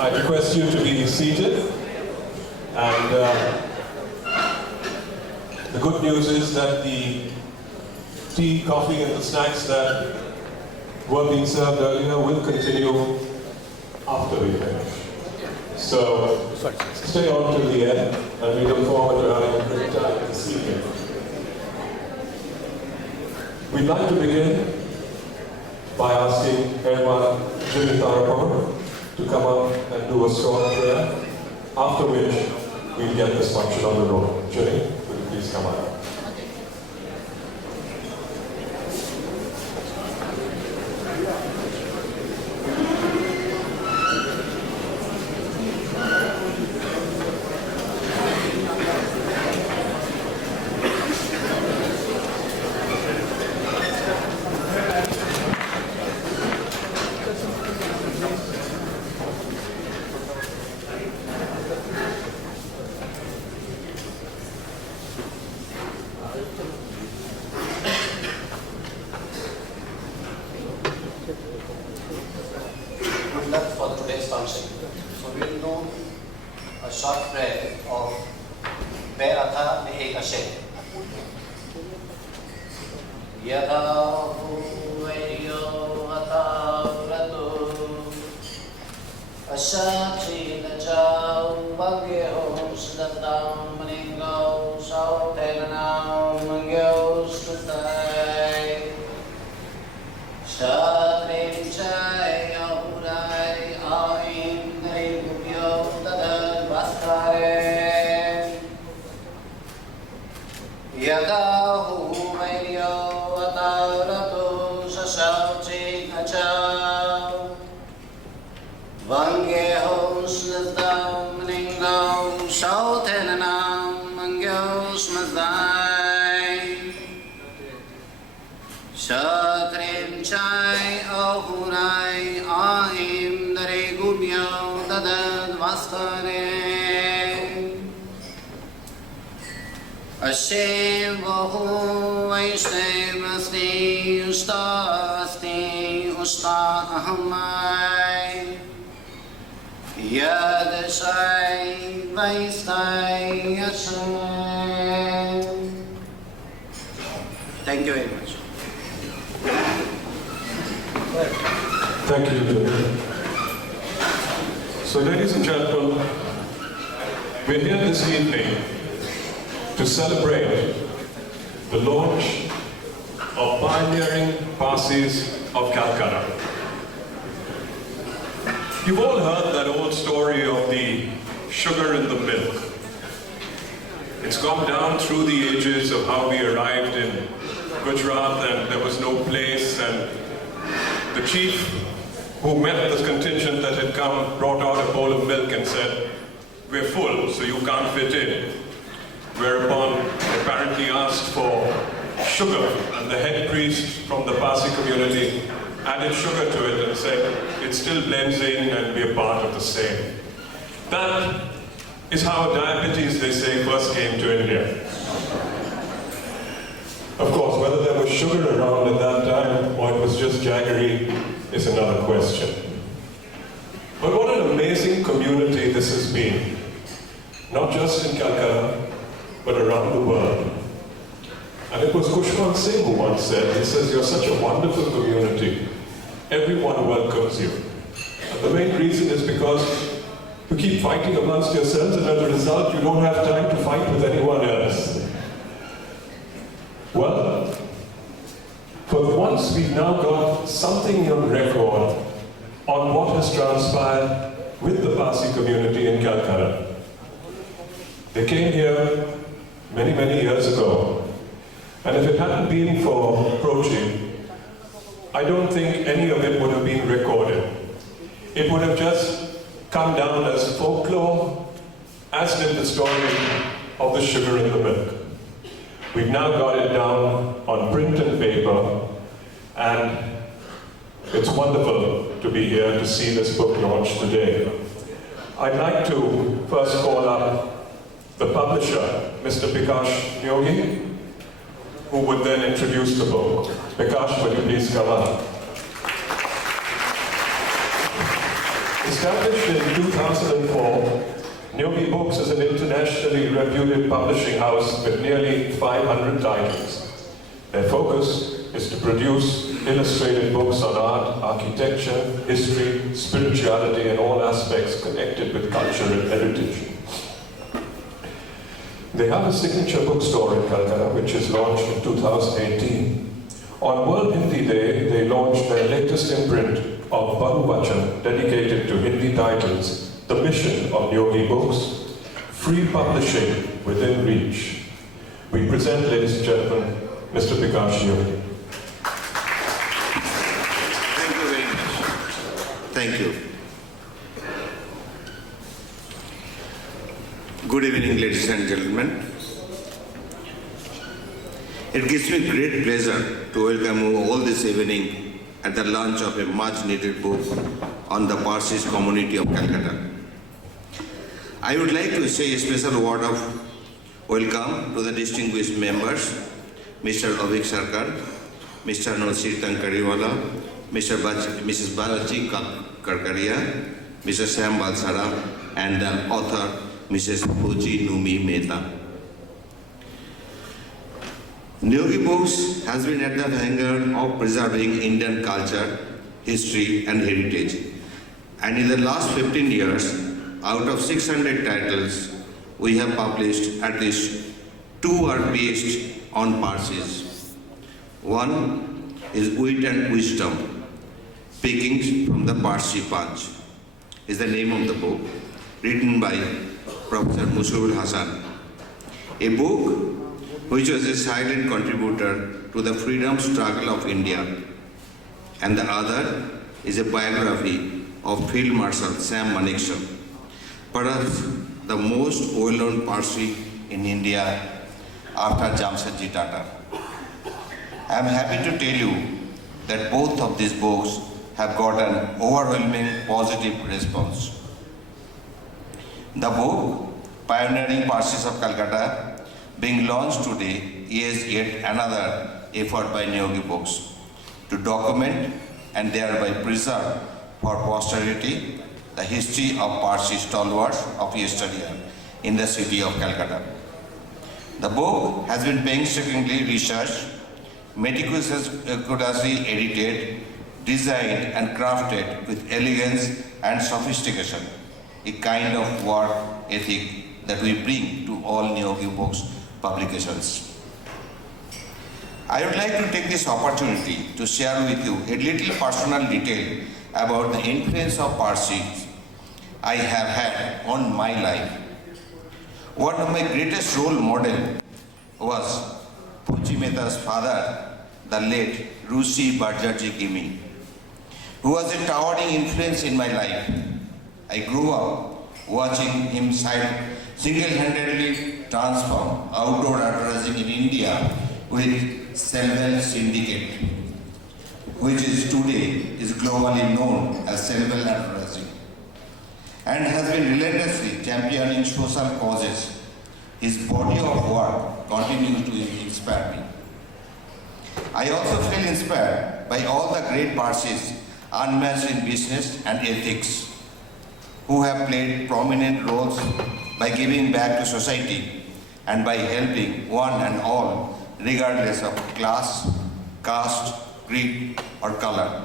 I request you to be seated. And the good news is that the tea, coffee, and the snacks that were being served earlier will continue after we finish. So stay on till the end, and we look forward to having a great time this evening. We'd like to begin by asking everyone, Jimmy Tharapur, to come up and do a short prayer, after which we'll get this function on the road. Jimmy, would you please come up? For today's function. So we will do a short prayer of Ve'atha Me'ekashe. Yadha Veyo Atha Vratu Ashakshi Najau Bhagyo Siddhatam Maningo Sautelanam Mangyo Stutai Shatrim Chai Yahurai Aim Narigubyo Tadad Vaskare Yadahu Vairyo Atavratu Sasauchi Nachau Vangeho Slitam Ningau Sautelanam Mangyo Smazdai Shatrim Chai Ahurai Ahim Dare Gubyo Tadad Vaskare Ashem Vahu Vaishnev Asti Usta Asti Usta Ahamai Yad Shai Vaistai Yashem. Thank you very much. Thank you, Jimmy. So, ladies and gentlemen, we're here this evening to celebrate the launch of pioneering Parsis of Calcutta. You've all heard that old story of the sugar in the milk. It's gone down through the ages of how we arrived in Gujarat and there was no place, and the chief who met the contingent that had come brought out a bowl of milk and said, "We're full, so you can't fit in." Whereupon apparently asked for sugar, and the head priest from the Parsi community added sugar to it and said, "It still blends in and we're part of the same." That is how diabetes, they say, first came to India. Of course, whether there was sugar around at that time or it was just jaggery is another question. But what an amazing community this has been, not just in Calcutta, but around the world. And it was Kushwant Singh who once said, he says, "You're such a wonderful community. Everyone welcomes you." And the main reason is because you keep fighting amongst yourselves, and as a result, you don't have time to fight with anyone else. Well, for once we've now got something on record on what has transpired with the Parsi community in Calcutta. They came here many, many years ago, and if it hadn't been for Prochi, I don't think any of it would have been recorded. It would have just come down as folklore, as did the story of the sugar in the milk. We've now got it down on print and paper, and it's wonderful to be here to see this book launched today. I'd like to first call up the publisher, Mr. Bikash Yogi, who would then introduce the book. Bikash, would you please come up? Established in 2004, Nyogi Books is an internationally reputed publishing house with nearly 500 titles. Their focus is to produce illustrated books on art, architecture, history, spirituality, and all aspects connected with culture and heritage. They have a signature bookstore in Calcutta, which is launched in 2018. On World Hindi Day, they launched their latest imprint of Bahuvachan, dedicated to Hindi titles, The Mission of Yogi Books, free publishing within reach. We present, ladies and gentlemen, Mr. Bikash Yogi. Thank you very much. Thank you. Good evening, ladies and gentlemen. It gives me great pleasure to welcome you all this evening at the launch of a much-needed book on the Parsis community of Calcutta. I would like to say a special word of welcome to the distinguished members, Mr. Avik Sarkar, Mr. Nosir Tankariwala, Mrs. Balaji Karkaria, Mr. Sam Balsara, and the author, Mrs. Fuji Numi Mehta. Nyogi Books has been at the vanguard of preserving Indian culture, history, and heritage. And in the last 15 years, out of 600 titles, we have published at least 2 are based on Parsis. One is Wit and Wisdom, Pickings from the Parsi Punch, is the name of the book, written by Professor Mushrul Hassan. A book which was a silent contributor to the freedom struggle of India. And the other is a biography of Field Marshal Sam Manekshaw, perhaps the most well-known Parsi in India after Jamshedji Tata. I am happy to tell you that both of these books have got an overwhelming positive response. The book, Pioneering Parsis of Calcutta, being launched today, is yet another effort by Nyogi Books to document and thereby preserve for posterity the history of Parsi stalwarts of yesteryear in the city of Calcutta. The book has been painstakingly researched, meticulously edited, designed and crafted with elegance and sophistication, a kind of work ethic that we bring to all Nyogi Books publications. I would like to take this opportunity to share with you a little personal detail about the influence of Parsis I have had on my life. One of my greatest role model was Fuji Mehta's father, the late Rusi Barjarji Gimi, who was a towering influence in my life. I grew up watching him single-handedly transform outdoor advertising in India with Selwell Syndicate, which is today globally known as Selwell Advertising, and has been relentlessly championing social causes. His body of work continues to inspire me. I also feel inspired by all the great Parsis unmatched in business and ethics, who have played prominent roles by giving back to society and by helping one and all, regardless of class, caste, creed, or color.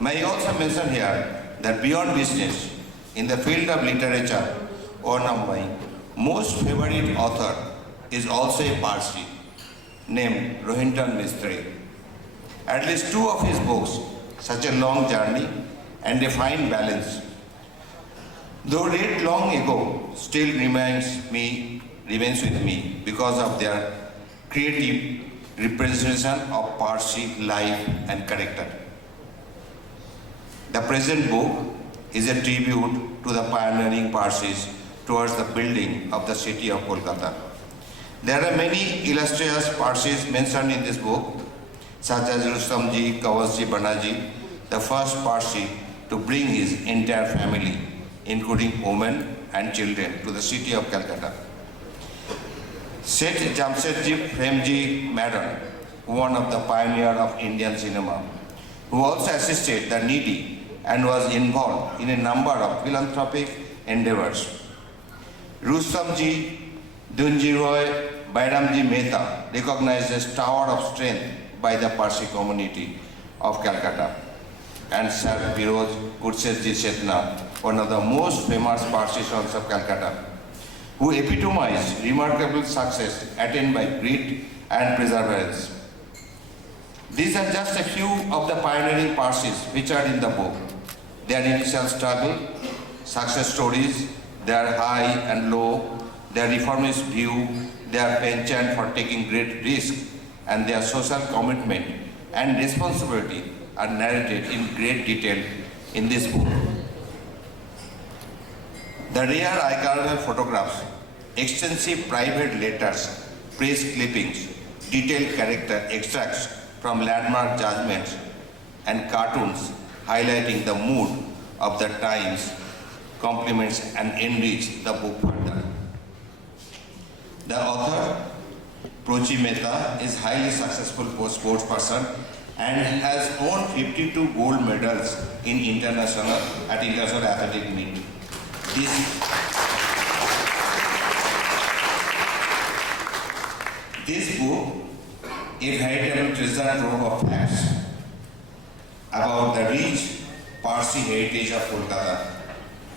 May I also mention here that beyond business, in the field of literature, one of my most favorite author is also a Parsi named Rohinton Mistry. At least 2 of his books, Such a Long Journey and A Fine Balance, though read long ago, still remains with me because of their creative representation of Parsi life and character. The present book is a tribute to the pioneering Parsis towards the building of the city of Kolkata. There are many illustrious Parsis mentioned in this book, such as Rustamji Kawasji Banaji, the first Parsi to bring his entire family, including women and children, to the city of Calcutta. Seth Jamshedji Premji Madon, one of the pioneers of Indian cinema, who also assisted the needy and was involved in a number of philanthropic endeavors. Rustamji, Dunji Roy, Bairamji Mehta recognized as Tower of Strength by the Parsi community of Calcutta, and Sir Firoz Kursesji Setna, one of the most famous Parsi sons of Calcutta, who epitomized remarkable success attained by grit and perseverance. These are just a few of the pioneering Parsis featured in the book. Their initial struggle, success stories, their high and low, their reformist view, their penchant for taking great risks, and their social commitment and responsibility are narrated in great detail in this book. The rare archival photographs, extensive private letters, press clippings, detailed character extracts from landmark judgments, and cartoons highlighting the mood of the times complements and enrich the book further. The author, Prochi Mehta, is highly successful sports person and has won 52 gold medals in international athletic meet. This book, a veritable treasure trove of facts about the rich Parsi heritage of Kolkata,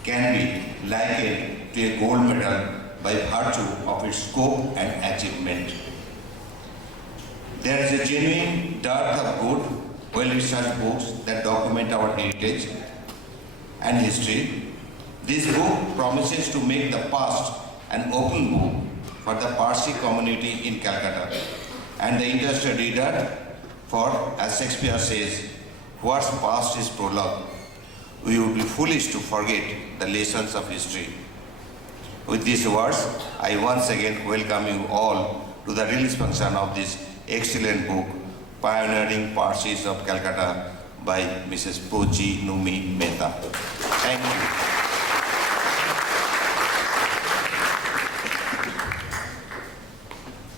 can be likened to a gold medal by virtue of its scope and achievement. There is a genuine dearth of good, well-researched books that document our heritage and history. This book promises to make the past an open book for the Parsi community in Calcutta and the interested reader, for, as Shakespeare says, what's past is prologue. We would be foolish to forget the lessons of history. With these words, I once again welcome you all to the release function of this excellent book, Pioneering Parsis of Calcutta by Mrs. Pochi Numi Mehta. Thank you.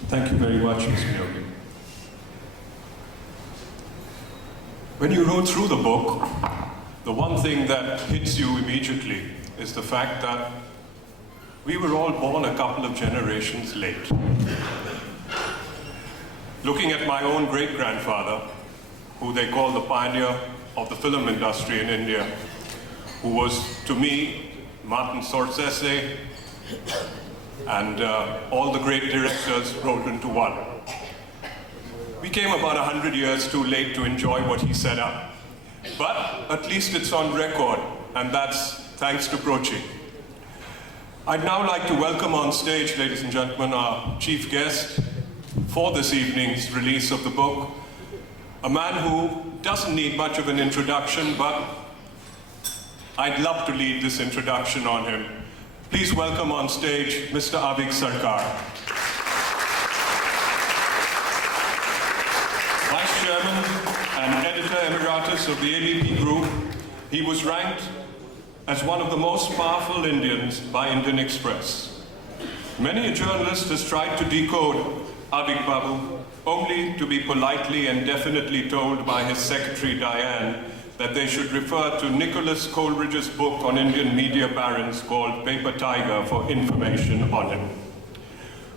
Thank you very much, Mr. Yogi. When you wrote through the book, the one thing that hits you immediately is the fact that we were all born a couple of generations late. Looking at my own great-grandfather, who they call the pioneer of the film industry in India, who was, to me, Martin Scorsese, and all the great directors rolled into one. We came about 100 years too late to enjoy what he set up. But at least it's on record, and that's thanks to Prochi. I'd now like to welcome on stage, ladies and gentlemen, our chief guest for this evening's release of the book, a man who doesn't need much of an introduction, but I'd love to lead this introduction on him. Please welcome on stage Mr. Avik Sarkar. Vice Chairman and Editor Emeritus of the ABP Group, he was ranked as one of the most powerful Indians by Indian Express. Many a journalist has tried to decode Avik Babu, only to be politely and definitely told by his secretary Diane that they should refer to Nicholas Coleridge's book on Indian media barons called Paper Tiger for information on him.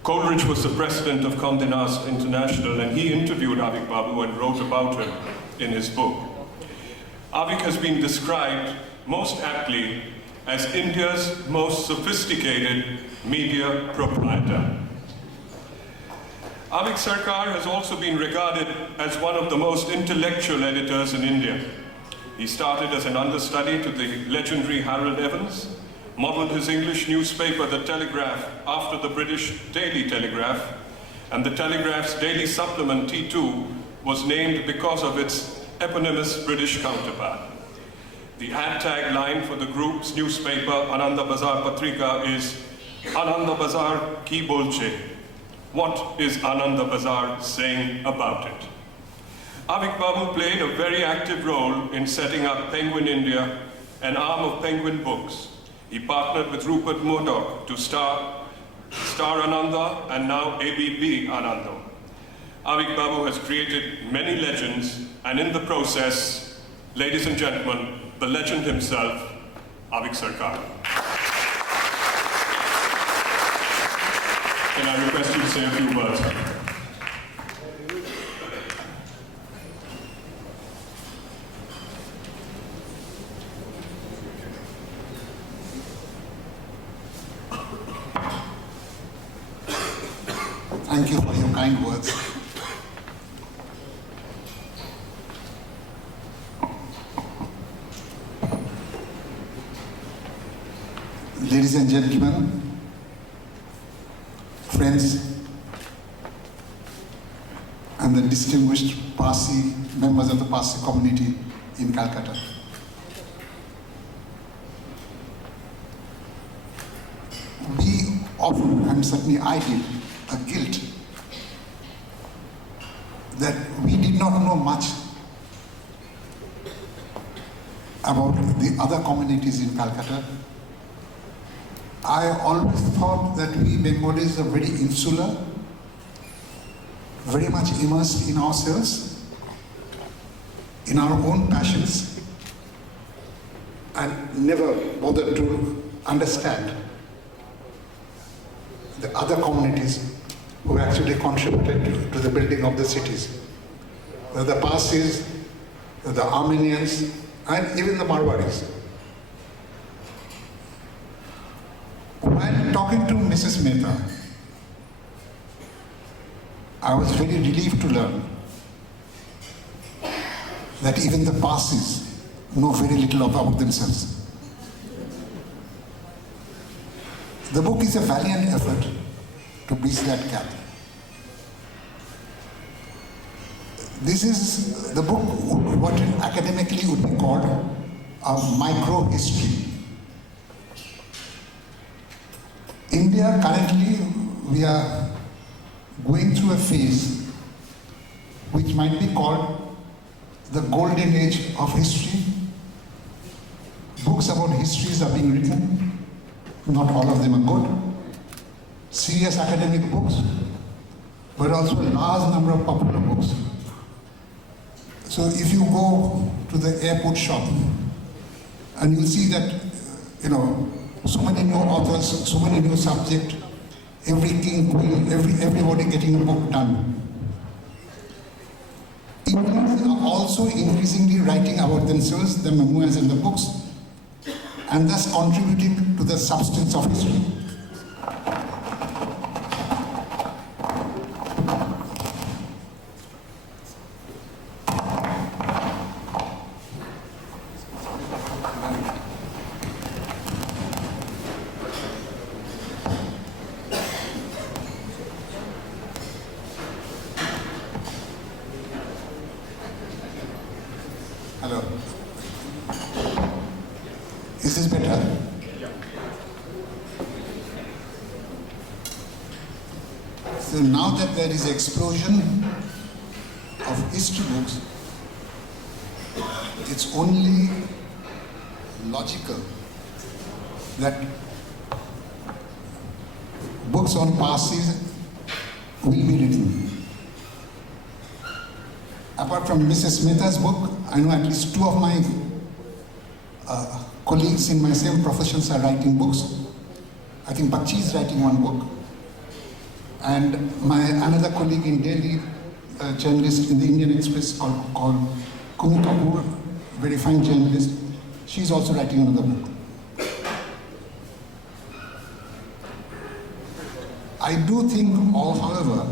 Coleridge was the president of Condé Nast International, and he interviewed Avik Babu and wrote about him in his book. Avik has been described most aptly as India's most sophisticated media proprietor. Avik Sarkar has also been regarded as one of the most intellectual editors in India. He started as an understudy to the legendary Harold Evans, modeled his English newspaper, The Telegraph, after the British Daily Telegraph, and the Telegraph's daily supplement, T2, was named because of its eponymous British counterpart. The ad tag line for the group's newspaper, Ananda Bazar Patrika, is Ananda Bazar Ki Bolche. What is Ananda Bazar saying about it? Avik Babu played a very active role in setting up Penguin India, an arm of Penguin Books. He partnered with Rupert Murdoch to start Ananda and now ABP Ananda. Avik Babu has created many legends, and in the process, ladies and gentlemen, the legend himself, Avik Sarkar. Can I request you to say a few words? Thank you for your kind words. Ladies and gentlemen, friends, and the distinguished Parsi members of the Parsi community in Calcutta. We often, and certainly I did, a guilt that we did not know much about the other communities in Calcutta. I always thought that we Bengalis are very insular, very much immersed in ourselves, in our own passions, and never bothered to understand the other communities who actually contributed to the building of the cities. The Parsis, the Armenians, and even the Marwaris. While talking to Mrs. Mehta, I was very relieved to learn that even the Parsis know very little about themselves. The book is a valiant effort to bridge that gap. This is the book, what academically would be called a micro-history. India currently, we are going through a phase which might be called the golden age of history. Books about histories are being written. Not all of them are good. Serious academic books, but also a large number of popular books. So if you go to the airport shop and you'll see that, so many new authors, so many new subjects, every king, queen, everybody getting a book done. Indians are also increasingly writing about themselves, the memoirs and the books, and thus contributing to the substance of history. Hello. Is this better? So now that there is explosion of history books, it's only logical that books on Parsis will be written. Apart from Mrs. Mehta's book, I know at least two of my colleagues in my same professions are writing books. I think Bakshi is writing one book. And my another colleague in Delhi, a journalist in the Indian Express called Kumi Kapoor, very fine journalist, she's also writing another book. I do think, however,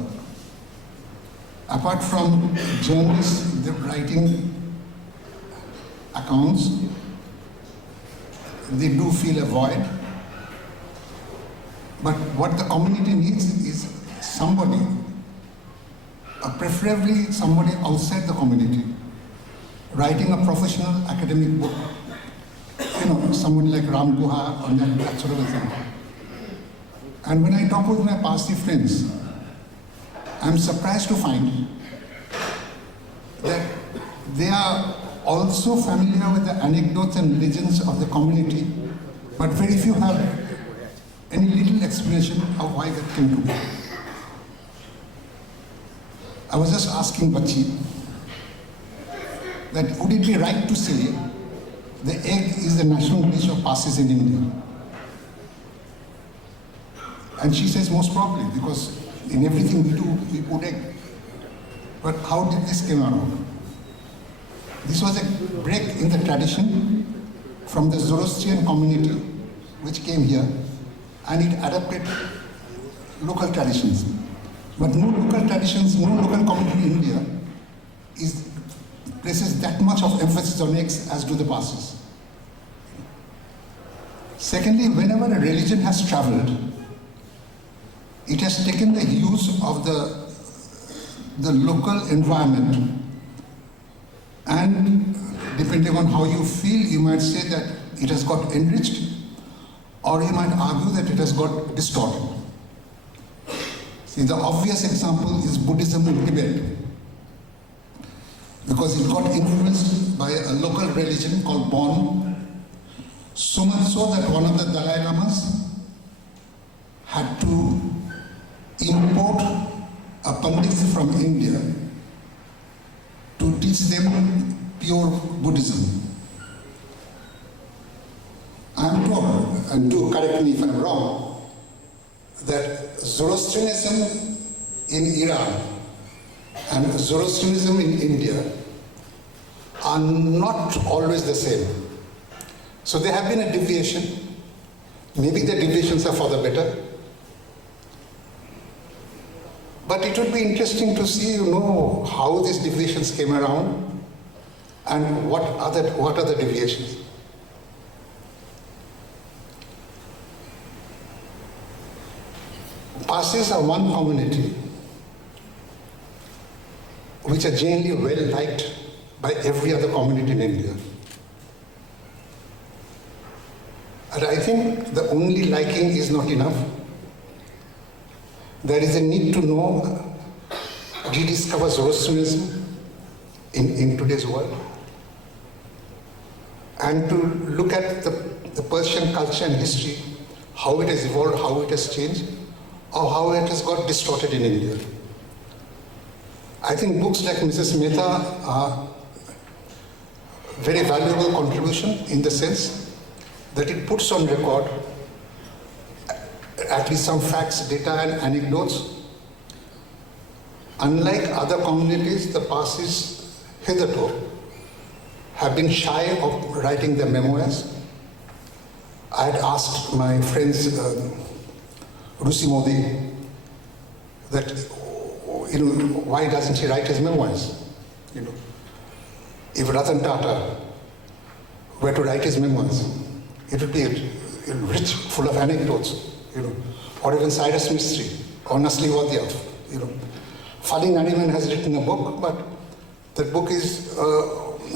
apart from journalists writing accounts, they do feel a void. But what the community needs is somebody, preferably somebody outside the community, writing a professional academic book. Someone like Ram Guha or that sort of a thing. And when I talk with my Parsi friends, I'm surprised to find that they are also familiar with the anecdotes and legends of the community, but very few have any little explanation of why that came to be. I was just asking Bakshi that would it be right to say the egg is the national dish of Parsis in India. And she says most probably, because in everything we do, we put egg. But how did this come around? This was a break in the tradition from the Zoroastrian community which came here, and it adapted local traditions. But no local traditions, no local community in India places that much of emphasis on eggs as do the Parsis. Secondly, whenever a religion has traveled, it has taken the hues of the local environment, and depending on how you feel, you might say that it has got enriched, or you might argue that it has got distorted. See, the obvious example is Buddhism in Tibet, because it got influenced by a local religion called Bon, so much so that one of the Dalai Lamas had to import a pandit from India to teach them pure Buddhism. I am told, and do correct me if I am wrong, that Zoroastrianism in Iran and Zoroastrianism in India are not always the same. So there have been a deviation. Maybe the deviations are for the better. But it would be interesting to see, how these deviations came around and what are the deviations. Parsis are one community which are generally well liked by every other community in India. And I think the only liking is not enough. There is a need to rediscover Zoroastrianism in today's world, and to look at the Persian culture and history, how it has evolved, how it has changed, or how it has got distorted in India. I think books like Mrs. Mehta are very valuable contribution in the sense that it puts on record at least some facts, data, and anecdotes. Unlike other communities, the Parsis hitherto have been shy of writing their memoirs. I had asked my friends, Rusi Modi, that why doesn't he write his memoirs? If Ratan Tata were to write his memoirs, it would be rich, full of anecdotes. Or even Cyrus Mistry or Nasli Wadiaf. Fali Nariman has written a book, but that book is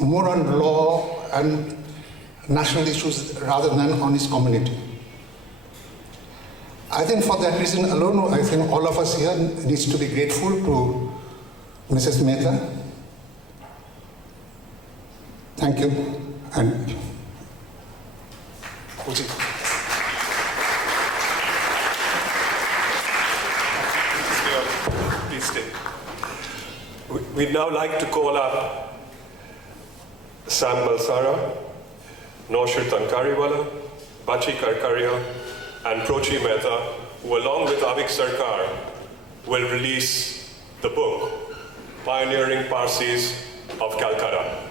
more on law and national issues rather than on his community. I think for that reason alone, I think all of us here needs to be grateful to Mrs. Mehta. Thank you. And Please stay. We'd now like to call up Sam Balsara, Naushir Tankariwala, Bachi Karkaria, and Prochi Mehta, who along with Avik Sarkar will release the book, Pioneering Parsis of Calcutta.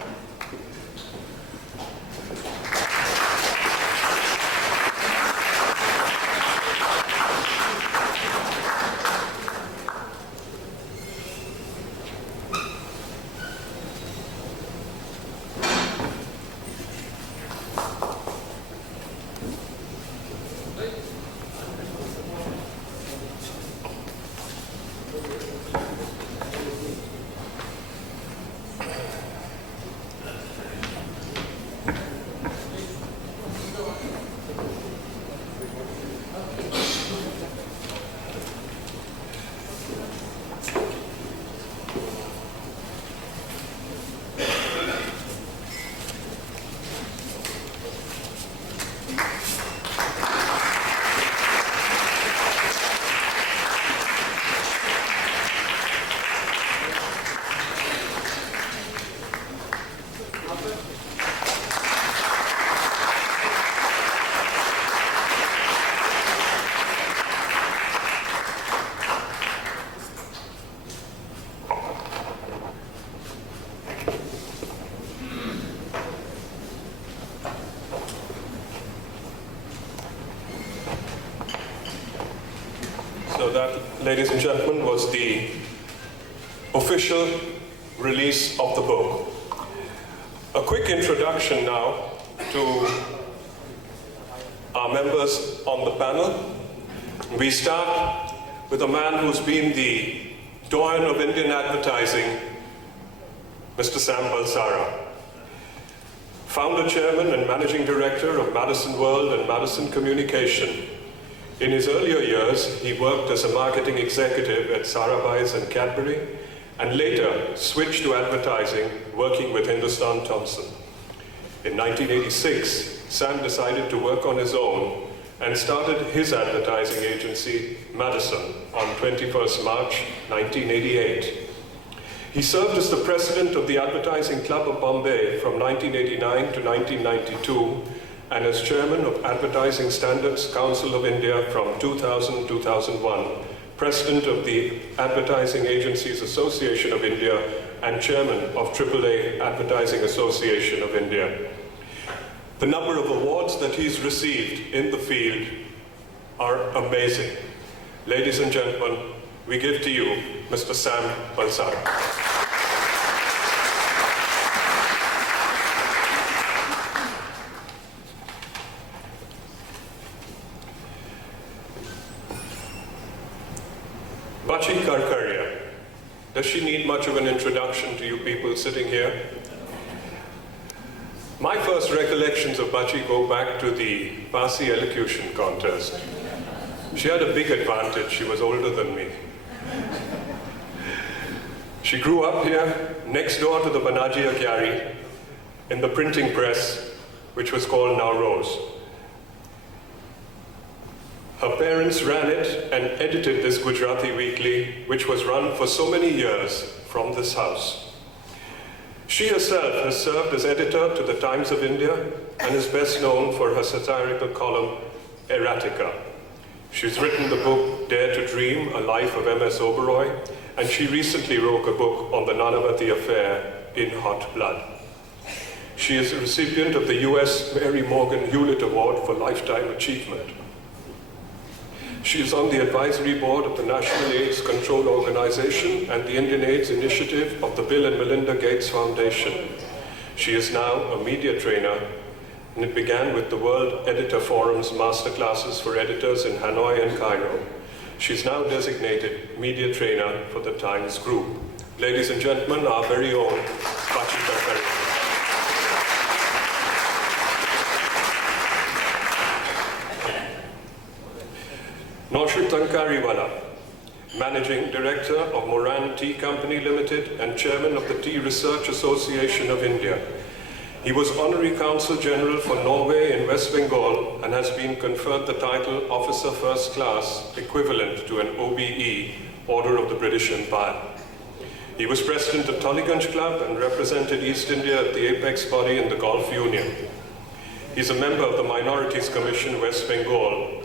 So that, ladies and gentlemen, was the official release of the book. A quick introduction now to our members on the panel. We start with a man who's been the doyen of Indian advertising, Mr. Sam Balsara. Founder, chairman, and managing director of Madison World and Madison Communication. In his earlier years, he worked as a marketing executive at Sarabhai's and Cadbury, and later switched to advertising, working with Hindustan Thompson. In 1986, Sam decided to work on his own and started his advertising agency, Madison, on 21st March 1988. He served as the president of the Advertising Club of Bombay from 1989 to 1992, and as chairman of Advertising Standards Council of India from 2000-2001, president of the Advertising Agencies Association of India, and chairman of AAA Advertising Association of India. The number of awards that he's received in the field are amazing. Ladies and gentlemen, we give to you Mr. Sam Balsara. Bachi Karkaria. Does she need much of an introduction to you people sitting here? My first recollections of Bachi go back to the Parsi elocution contest. She had a big advantage, she was older than me. She grew up here, next door to the Banaji Agyari, in the printing press, which was called Naurose. Her parents ran it and edited this Gujarati weekly, which was run for so many years from this house. She herself has served as editor to the Times of India and is best known for her satirical column, Erratica. She's written the book Dare to Dream, A Life of M.S. Oberoi, and she recently wrote a book on the Nanavati affair in hot blood. She is a recipient of the U.S. Mary Morgan Hewlett Award for Lifetime Achievement. She is on the advisory board of the National AIDS Control Organization and the Indian AIDS Initiative of the Bill and Melinda Gates Foundation. She is now a media trainer, and it began with the World Editor Forum's masterclasses for editors in Hanoi and Cairo. She's now designated media trainer for the Times Group. Ladies and gentlemen, our very own Bachi Karkaria. Naushad Tankariwala, Managing Director of Moran Tea Company Limited and Chairman of the Tea Research Association of India. He was Honorary Consul General for Norway in West Bengal and has been conferred the title Officer First Class, equivalent to an OBE, Order of the British Empire. He was President of Tullygunge Club and represented East India at the apex body in the Gulf Union. He's a member of the Minorities Commission West Bengal.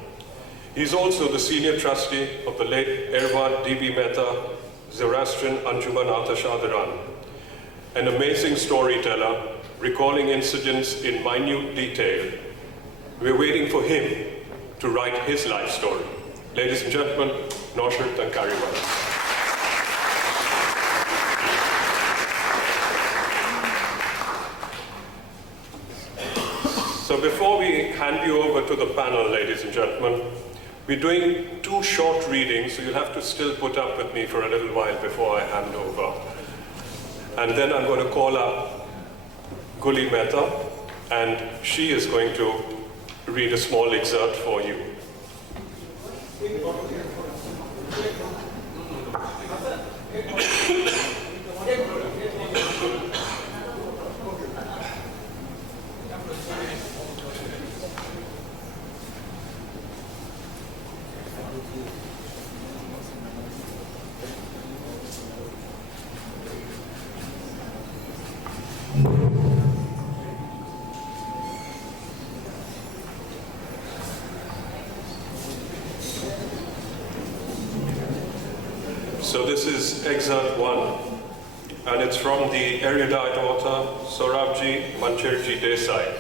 He's also the senior trustee of the late Erwad D.B. Mehta Zoroastrian Anjuman Atashadaran, an amazing storyteller, recalling incidents in minute detail. We're waiting for him to write his life story. Ladies and gentlemen, Naushad Tankariwala. So before we hand you over to the panel, ladies and gentlemen, we're doing 2 short readings, so you'll have to still put up with me for a little while before I hand over. And then I'm going to call up Guli Mehta, and she is going to read a small excerpt for you. So this is excerpt 1, and it's from the erudite author Sorabji Mancherji Desai.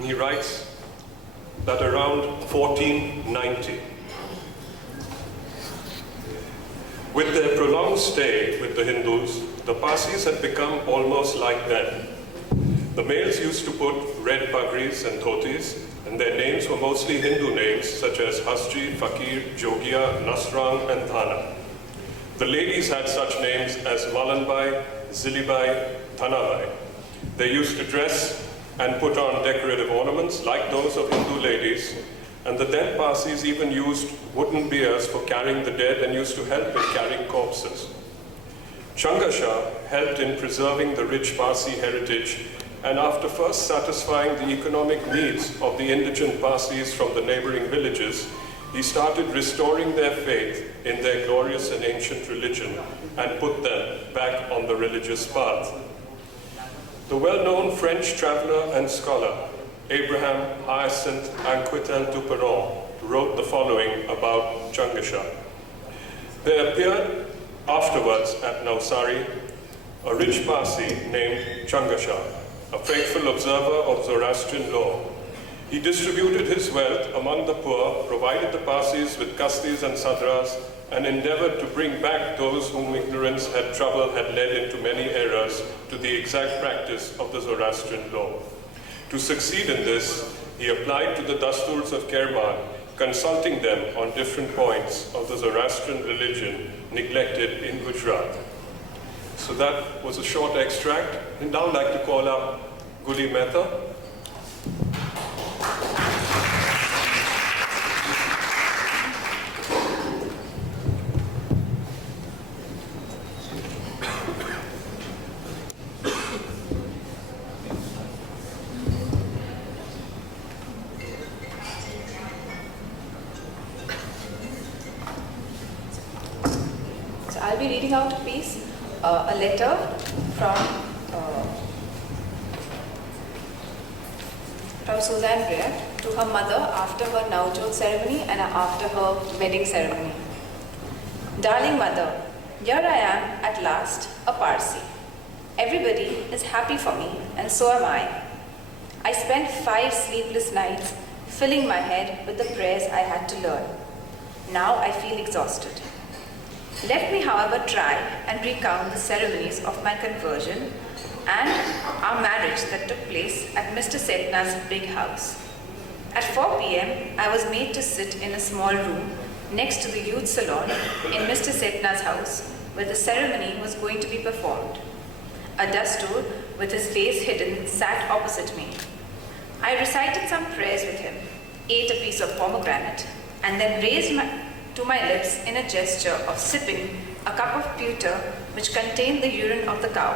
He writes that around 1490, With their prolonged stay with the Hindus, the Parsis had become almost like them. The males used to put red pagris and dhotis, and their names were mostly Hindu names such as Hasji, Fakir, Jogia, Nasrang, and Thana. The ladies had such names as Malanbai, Zilibai, Thanabai. They used to dress and put on decorative ornaments like those of Hindu ladies, and the dead Parsis even used wooden biers for carrying the dead and used to help in carrying corpses. Changasha helped in preserving the rich Parsi heritage, and after first satisfying the economic needs of the indigent Parsis from the neighboring villages, he started restoring their faith in their glorious and ancient religion and put them back on the religious path. The well-known French traveler and scholar, Abraham Hyacinthe Anquetil Duperron, wrote the following about Changasha. There appeared afterwards at Navsari a rich Parsi named Changasha, a faithful observer of Zoroastrian law. He distributed his wealth among the poor, provided the Parsis with kastis and sadras, and endeavored to bring back those whom ignorance had led into many errors to the exact practice of the Zoroastrian law. To succeed in this, he applied to the Dasturs of Kerman, consulting them on different points of the Zoroastrian religion neglected in Gujarat. So that was a short extract. I'd now like to call up Guli Mehta. I'll be reading out a piece, a letter from Suzanne Brea to her mother after her Navjot ceremony and after her wedding ceremony. Darling mother, here I am at last, a Parsi. Everybody is happy for me, and so am I. I spent 5 sleepless nights filling my head with the prayers I had to learn. Now I feel exhausted. Let me, however, try and recount the ceremonies of my conversion and our marriage that took place at Mr. Setna's big house. At 4 p.m., I was made to sit in a small room next to the youth salon in Mr. Setna's house, where the ceremony was going to be performed. A Dastur, with his face hidden, sat opposite me. I recited some prayers with him, ate a piece of pomegranate, and then raised to my lips in a gesture of sipping a cup of pewter which contained the urine of the cow.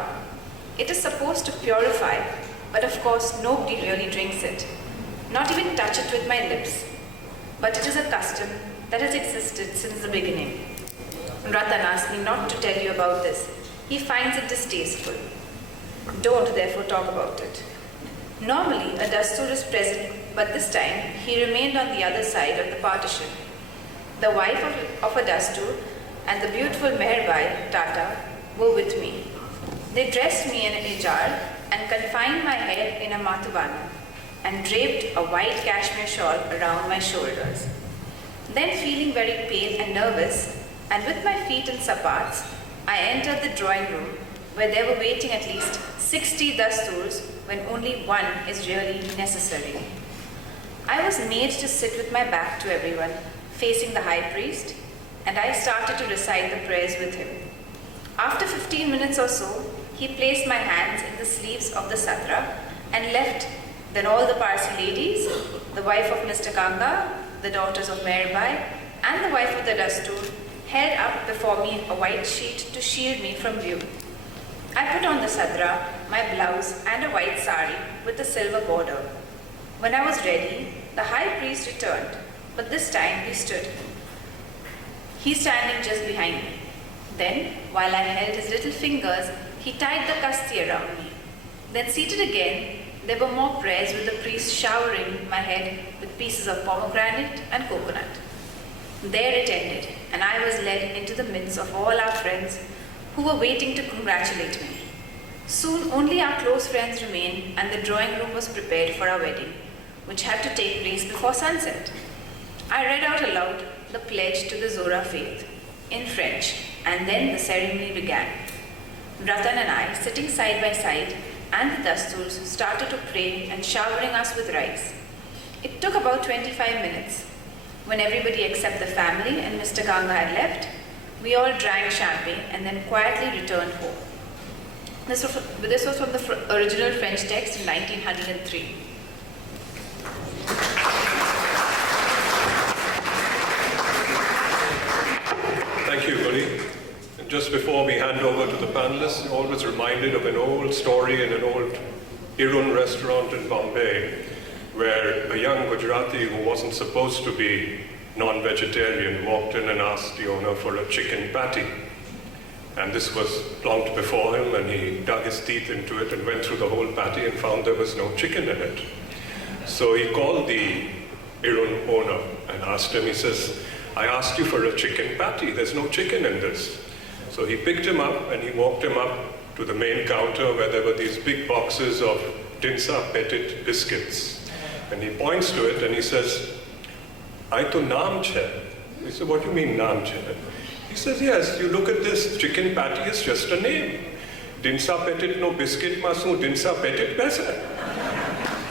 It is supposed to purify, but of course nobody really drinks it, not even touch it with my lips. But it is a custom that has existed since the beginning. Ratan asked me not to tell you about this. He finds it distasteful. Don't therefore talk about it. Normally a Dastur is present, but this time he remained on the other side of the partition. The wife of a Dastur and the beautiful Meherbai, Tata, were with me. They dressed me in an hijab and confined my head in a matubana and draped a white cashmere shawl around my shoulders. Then, feeling very pale and nervous, and with my feet in sapats, I entered the drawing room where there were waiting at least 60 Dasturs when only one is really necessary. I was made to sit with my back to everyone, facing the high priest, and I started to recite the prayers with him. After 15 minutes or so, he placed my hands in the sleeves of the Satra and left. Then all the Parsi ladies, the wife of Mr. Kanga, the daughters of Meherbai, and the wife of the Dastur held up before me a white sheet to shield me from view. I put on the Sadra, my blouse, and a white sari with a silver border. When I was ready, the high priest returned, but this time he stood. He standing just behind me. Then, while I held his little fingers, he tied the kasti around me. Then, seated again, there were more prayers with the priest showering my head with pieces of pomegranate and coconut. There it ended, and I was led into the midst of all our friends who were waiting to congratulate me. Soon only our close friends remained, and the drawing room was prepared for our wedding, which had to take place before sunset. I read out aloud the pledge to the Zora faith in French. and then the ceremony began. Ratan and I, sitting side by side, and the dasturs started to pray and showering us with rice. It took about 25 minutes. When everybody except the family and Mr. Ganga had left, we all drank champagne and then quietly returned home. This was from the original French text in 1903. Thank you, Guri. And just before we hand over to the panelists, I'm always reminded of an old story in an old Irun restaurant in Bombay, where a young Gujarati who wasn't supposed to be non-vegetarian walked in and asked the owner for a chicken patty. And this was plonked before him, and he dug his teeth into it and went through the whole patty and found there was no chicken in it. So he called the Irun owner and asked him, he says, "I asked you for a chicken patty, there's no chicken in this." So he picked him up and he walked him up to the main counter where there were these big boxes of Dinsa Petit biscuits. And he points to it and he says, "I to naam chhe." He said, "What do you mean naam chhe?" He says, "Yes, you look at this, chicken patty is just a name. Dinsa Petit no biscuit masu, Dinsa Petit pesa."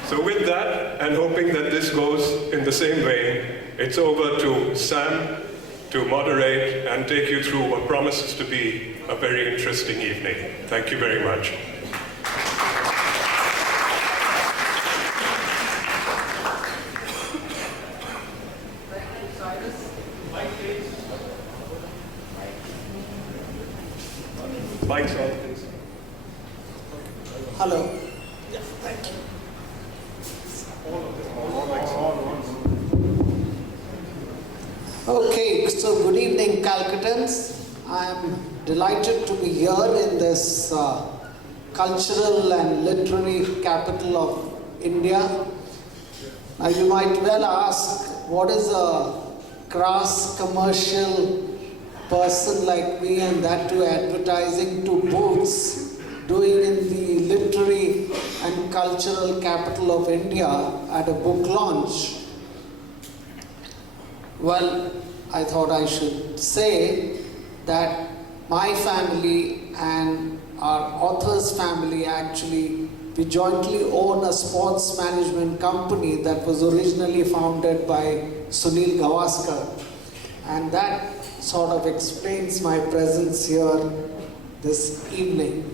So with that, and hoping that this goes in the same vein, it's over to Sam to moderate and take you through what promises to be a very interesting evening. Thank you very much. Mike's on, please. Hello. Yeah, thank you. Okay, so good evening, Calcuttans. I am delighted to be here in this cultural and literary capital of India. Now you might well ask, what is a crass commercial person like me, and that too advertising to booths, doing in the literary and cultural capital of India at a book launch? Well, I thought I should say that my family and our author's family actually, we jointly own a sports management company that was originally founded by Sunil Gavaskar, and that sort of explains my presence here this evening.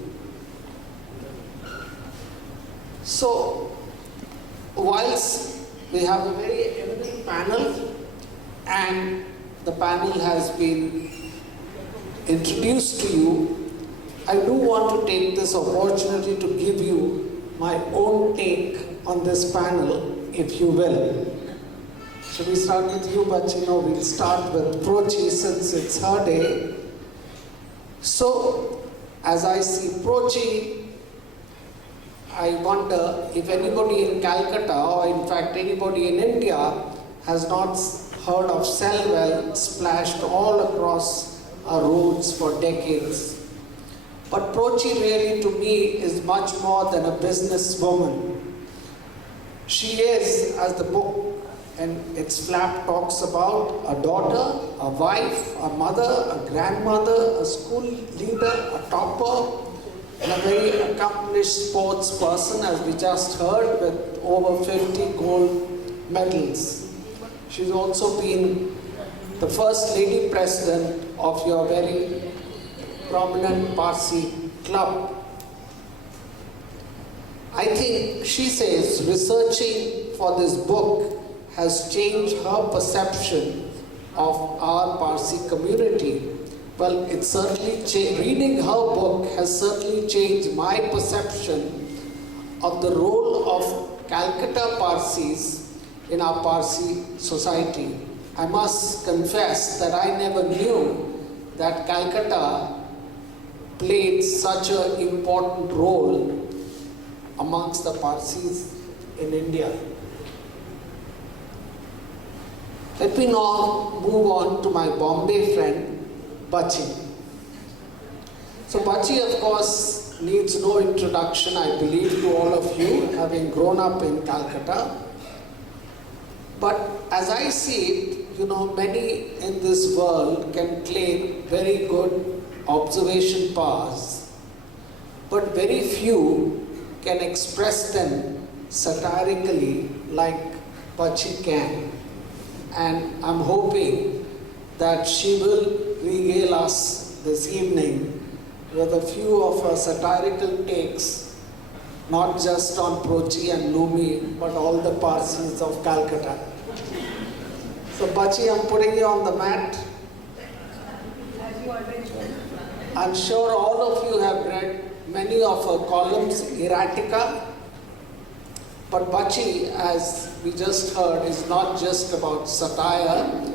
So, whilst we have a very eminent panel, and the panel has been introduced to you, I do want to take this opportunity to give you my own take on this panel, if you will. Should we start with you, Bachino? We'll start with Prochi since it's her day. So, as I see Prochi, I wonder if anybody in Calcutta, or in fact anybody in India, has not heard of Selwell splashed all across our roads for decades. But Prochi really to me is much more than a businesswoman. She is, as the book and its flap talks about, a daughter, a wife, a mother, a grandmother, a school leader, a topper, and a very accomplished sports person, as we just heard, with over 50 gold medals. She's also been the first lady president of your very prominent Parsi club. I think, she says, researching for this book has changed her perception of our Parsi community. Well, it's certainly reading her book has certainly changed my perception of the role of Calcutta Parsis in our Parsi society. I must confess that I never knew that Calcutta played such an important role amongst the Parsis in India. Let me now move on to my Bombay friend, Bachi. So Bachi, of course, needs no introduction, I believe, to all of you, having grown up in Calcutta. But as I see it, many in this world can claim very good observation powers, but very few can express them satirically like Bachi can. And I'm hoping that she will regale us this evening with a few of her satirical takes, not just on Prochi and Lumi, but all the Parsis of Calcutta. So Bachi, I'm putting you on the mat. I'm sure all of you have read many of her columns, erratica. But Bachi, as we just heard, is not just about satire.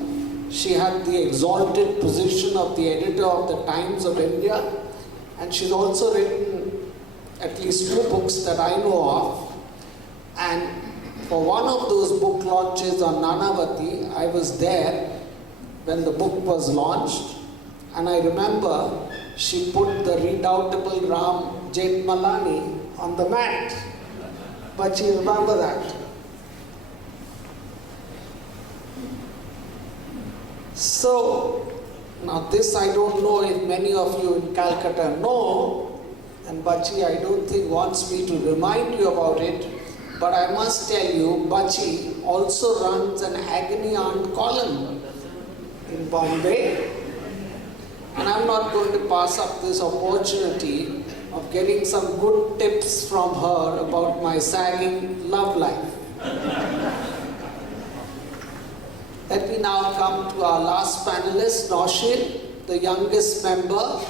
She had the exalted position of the editor of the Times of India, and she's also written at least 2 books that I know of. And for one of those book launches on Nanavati, I was there when the book was launched, and I remember she put the redoubtable Ram Jethmalani on the mat. But you remember that. So, now this I don't know if many of you in Calcutta know, and Bachi I don't think wants me to remind you about it, but I must tell you, Bachi also runs an agony aunt column in Bombay, and I'm not going to pass up this opportunity of getting some good tips from her about my sagging love life. Let me now come to our last panelist, Naushir, the youngest member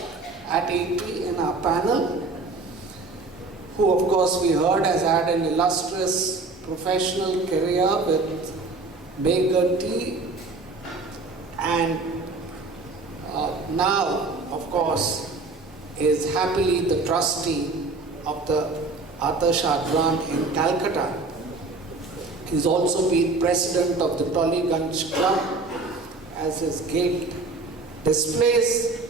at 80 in our panel, who of course we heard has had an illustrious professional career with Baker Tea, and now of course is happily the trustee of the Atash Adran in Calcutta. He's also been president of the Tollygunge Club, as his gait displays.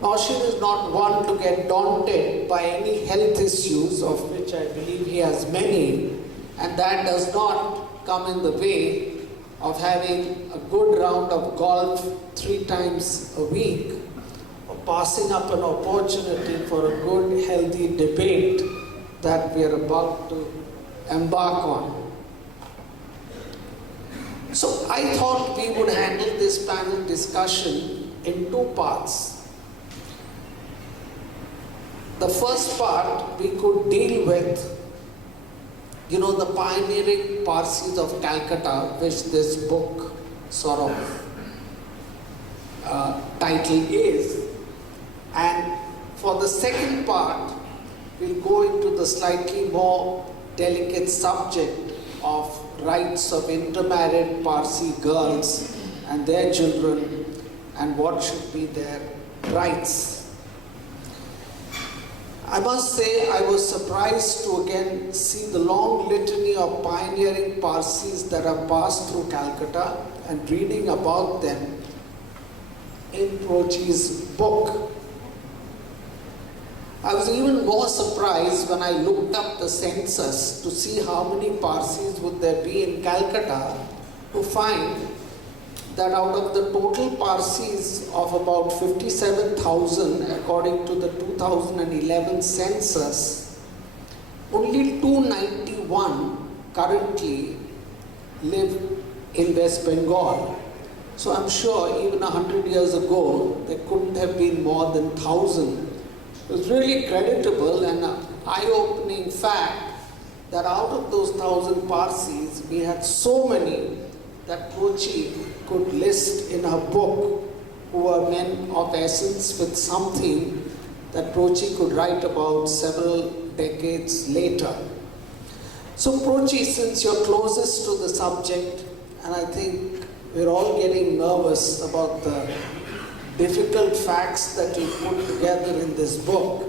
Naushir is not one to get daunted by any health issues, of which I believe he has many, and that does not come in the way of having a good round of golf 3 times a week, or passing up an opportunity for a good, healthy debate that we are about to embark on. So I thought we would handle this panel discussion in 2 parts. The first part we could deal with, the pioneering Parsis of Calcutta, which this book sort of title is. And for the second part, we'll go into the slightly more delicate subject of rights of intermarried Parsi girls and their children, and what should be their rights. I must say I was surprised to again see the long litany of pioneering Parsis that have passed through Calcutta, and reading about them in Prochi's book. I was even more surprised when I looked up the census to see how many Parsis would there be in Calcutta, to find that out of the total Parsis of about 57,000 according to the 2011 census, only 291 currently live in West Bengal. So I'm sure even 100 years ago there couldn't have been more than 1,000. It was really creditable and an eye-opening fact that out of those 1,000 Parsis, we had so many that Prochi could list in her book, who were men of essence with something that Prochi could write about several decades later. So Prochi, since you're closest to the subject, and I think we're all getting nervous about the difficult facts that you put together in this book.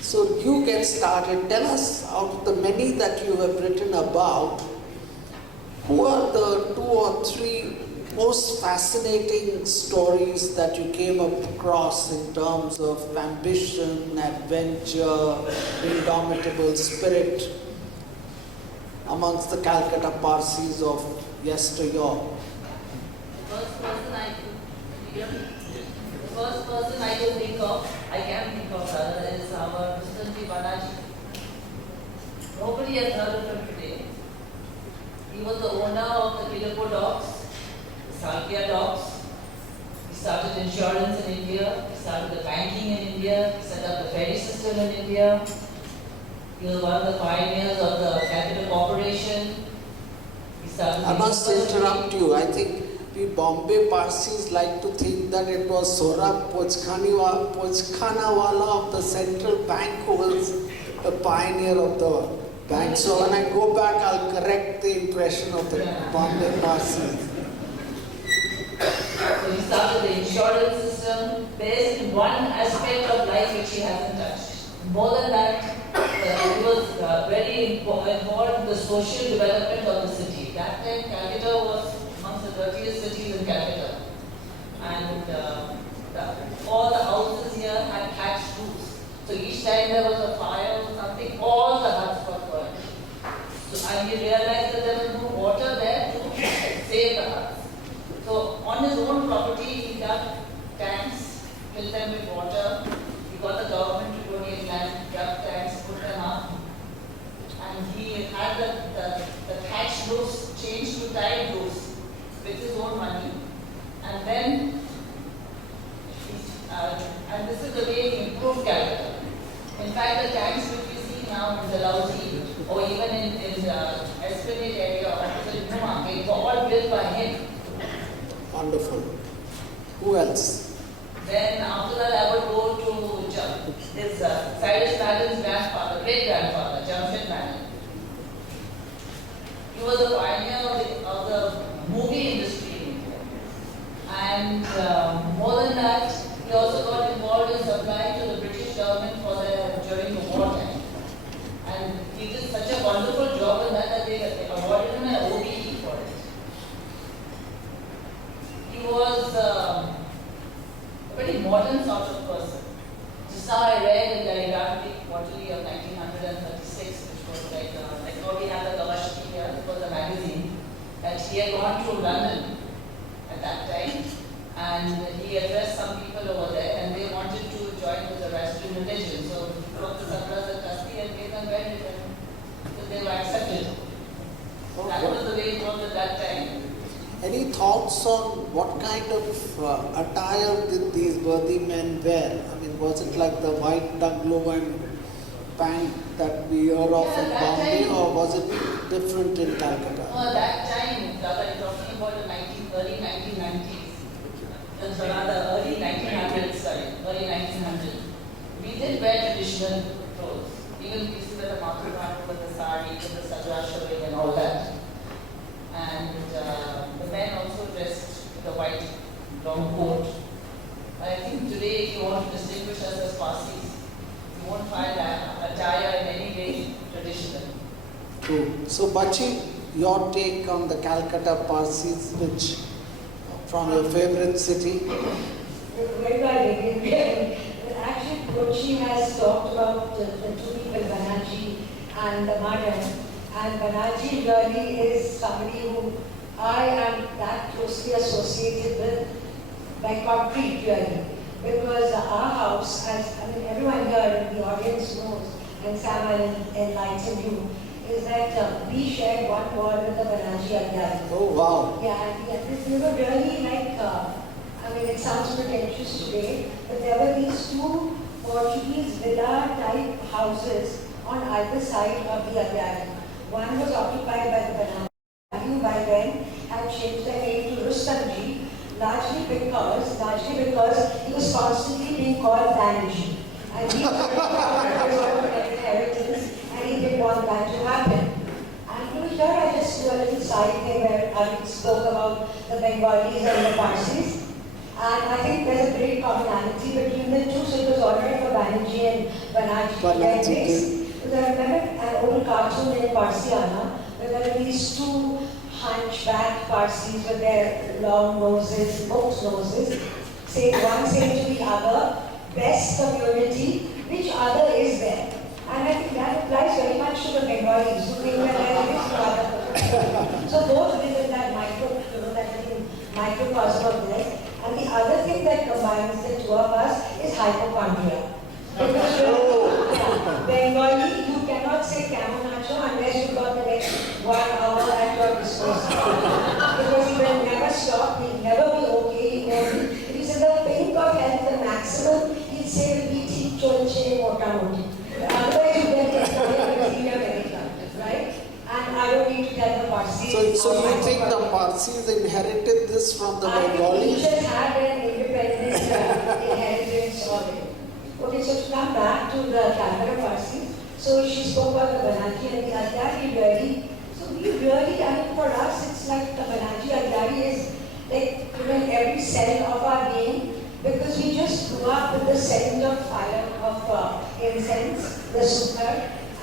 So you get started. Tell us, out of the many that you have written about, who are the 2 or 3 most fascinating stories that you came across in terms of ambition, adventure, indomitable spirit amongst the Calcutta Parsis of yesteryear? first person I could, the first person I could think of, I can think of rather, is our Mr. G. Balaji. Nobody has heard of him today. He was the owner of the Kilipo docks, the Salkia docks. He started insurance in India. He started the banking in India. He set up the ferry system in India. He was one of the pioneers of the Capital Corporation. He started. I must interrupt you. I think we Bombay Parsis like to think that it was Sohrab Pochkhanawala of the central bank who was the pioneer of the bank. So when I go back, I'll correct the impression of the Bombay Parsis. So he started the insurance system. There is one aspect of life which he hasn't touched. More than that, he was very involved in the social development of the city. That time, Calcutta was amongst the dirtiest cities in Calcutta. And all the houses here had thatched roofs. So each time there was a fire or something, all the huts got burned. So, and he realized that there was no water there to save the huts. So on his own property, he dug tanks, filled them with water. He got the government to donate land, dug tanks, put them up. And he had the thatched roofs changed to tiled roofs with his own money. And then, and this is the way he improved Calcutta. In fact, the tanks which we see now in Dalhousie, or even in the Esplanade area opposite New Market, were all built by him. Wonderful. Who else? Then after that, I would go to his Cyrus Madden's grandfather, great-grandfather, Jamshed Madden. He was a pioneer of the movie industry in India. And more than that, he also got involved in supplying to the British government during the wartime. And he did such a wonderful job in that they awarded him an OBE for it. He was a very modern sort of person. Just now I read in the Geographic Quarterly of 1936, which was like what we had the Kavashki here, it was a magazine, that he had gone to London at that time, and he addressed some people over there, and they wanted to join the Zoroastrian religion. So he wrote the Sangras and Kasti and gave them credit, and so they were accepted. That was the way it was at that time. Any thoughts on what kind of attire did these worthy men wear? I mean, was it like the white tuglo and pant that we hear of in Bombay, or was it different in Calcutta? At that time, you're talking about the early 1990s, so rather early 1900s, early 1900s. We did wear traditional clothes. Even we used to wear the mathurban with the sari, with the sajra showing and all that. And the men also dressed with a white long coat. I think today, if you want to distinguish us as Parsis, you won't find that attire in any way traditional. True. So, Bachi, your take on the Calcutta Parsis, which from your favorite city? Where do I begin? Actually, Kochi has talked about the two people, Banaji and the Madam. And Banaji really is somebody who I am that closely associated with by concrete really. Because our house, everyone here in the audience knows, and Sam will enlighten you, is that we shared one wall with the Banaji Adyari. Oh wow. Yeah, we were really like, it sounds pretentious today, but there were these two Portuguese villa type houses on either side of the Adyari. One was occupied by the Banaji, who by then had changed their name to Rustamji, largely because he was constantly being called Banaji. And he was inheritance, and he didn't want that to happen. And here I just do a little side thing where I spoke about the Bengalis and the Parsis. And I think there's a great commonality between the two, so it was alright for Banerjee and Banaji. Because I remember an old cartoon in Parsiana where there were these two hunchback Parsis with their long noses, hooked noses, one saying to the other, best community, which other is there? And I think that applies very much to the Bengalis who think that there is no other community. So both within that microcosm defines the two of us is hypochondria. Because Bengali, you cannot say camonacho unless you got the next 1 hour at your disposal. Because he will never stop, he'll never be okay, if he's in the pink of health, the maximum, he'll say, "Biti cholche mota moti." Otherwise, you get America, right? And I don't need to tell the Parsis. So you think the Parsis inherited this from the Bengali? I think each has had an independent inheritance of it. Okay, so to come back to the Calcutta Parsis, so she spoke about the Banaji and the Adyari really. So we really, I mean, for us, it's like the Banaji Adyari is like, you know, every cell of our being, because we just grew up with the scent of fire, of incense, the sukar,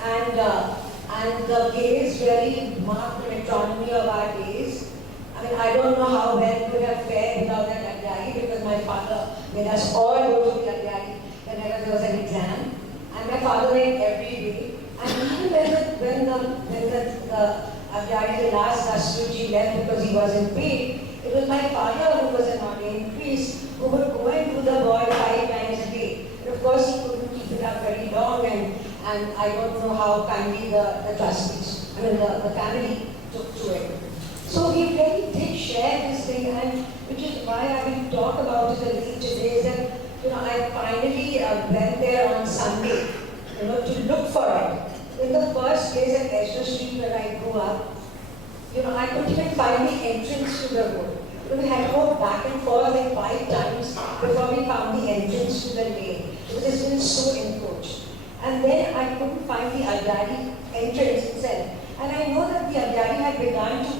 and the gaze really marked the metronomy of our days. I mean, I don't know how well could have fared without that Adyari, because my father made us all go to the Adyari whenever there was an exam. And my father went every day. And even when the Adyari, the last Astruji left because he wasn't paid, it was my father who was an ordained priest who would go and do the boy 5 times a day. And of course, he couldn't keep it up very long, and I don't know how kindly the trustees, I mean the family took to it. So we really did share this thing, and which is why I will talk about it a little today, is that, you know, I finally went there on Sunday, you know, to look for it. In the first place at Ezra Street where I grew up, you know, I couldn't even find the entrance to the road. So we had to go back and forth like 5 times before we found the entrance to the lane, because it's been so encroached. And then I couldn't find the Adyari entrance itself. And I know that the Adyari had begun to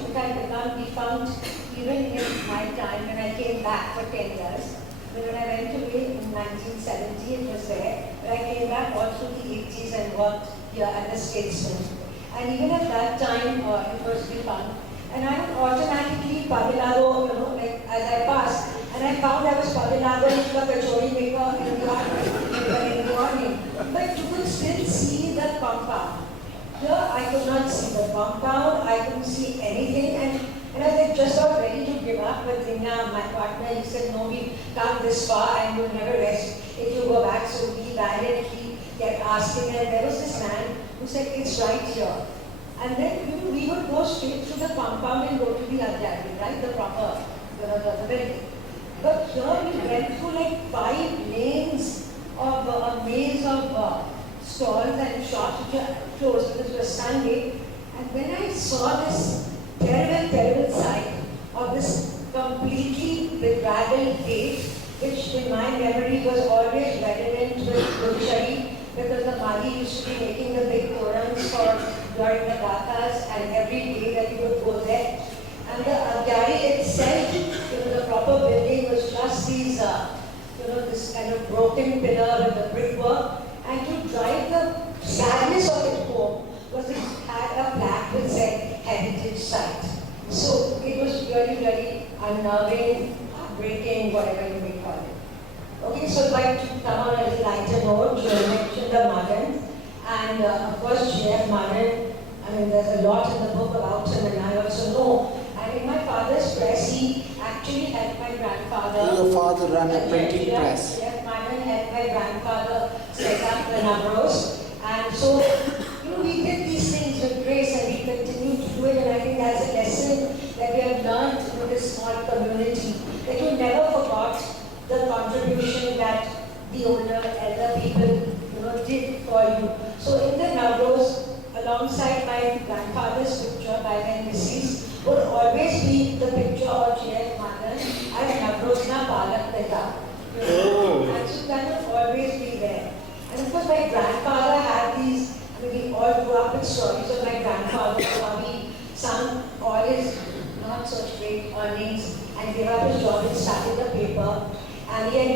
be found even in my time when I came back for 10 years. When I went away in 1970, it was there. But I came back all through the 80s and worked here at the Statesman. And even at that time, it was defunct. And I would automatically Pavilado, you know, like as I passed, and I found I was Pavilado into the kachori maker in the morning. But you could still see the compound. Here, I could not see the compound, I couldn't see anything, and I was like just about ready to give up. But Dinya, my partner, he said, "No, we've come this far and we'll never rest if you go back." So we landed, he kept asking, and there was this man who said, "It's right here." And then we would go straight through the compound and go to the Adyari, right? The proper, the building. But here we went through like 5 lanes of a maze of stalls and shops which were closed because it was Sunday. And when I saw this terrible sight of this completely bedraggled gate, which in my memory was always redolent with Gulshari, because the Mali used to be making the big Korans during the Gathas, and every day that you would go there. And the Adyari itself, you know, the proper building was just these, this kind of broken pillar with the brickwork. And to drive the sadness of it home was it had a plaque which said heritage site. So it was really unnerving, heartbreaking, whatever you may call it. Okay, so I'd like to come on a little lighter note. You mentioned the Madan, and of course G.F. Madan, I mean there's a lot in the book about him, and I also know. And in my father's press, he actually helped my grandfather. Your father ran a printing press. G.F. Madan helped my grandfather set up the Navros. And so, you know, we did these things with grace, and we continue to do it. And I think that's a lesson that we have learned in this small community, that you never forgot the contribution that the older, elder people, you know, did for you. So in the Navros, alongside my grandfather's picture by then deceased, would always be the picture of G.F. Madan as Navrosna Palak Peta. And so that would always be there. And of course my grandfather had these, I mean we all grew up with stories of my grandfather, how he sung all his not such great earnings and gave up his job and started the paper. And he had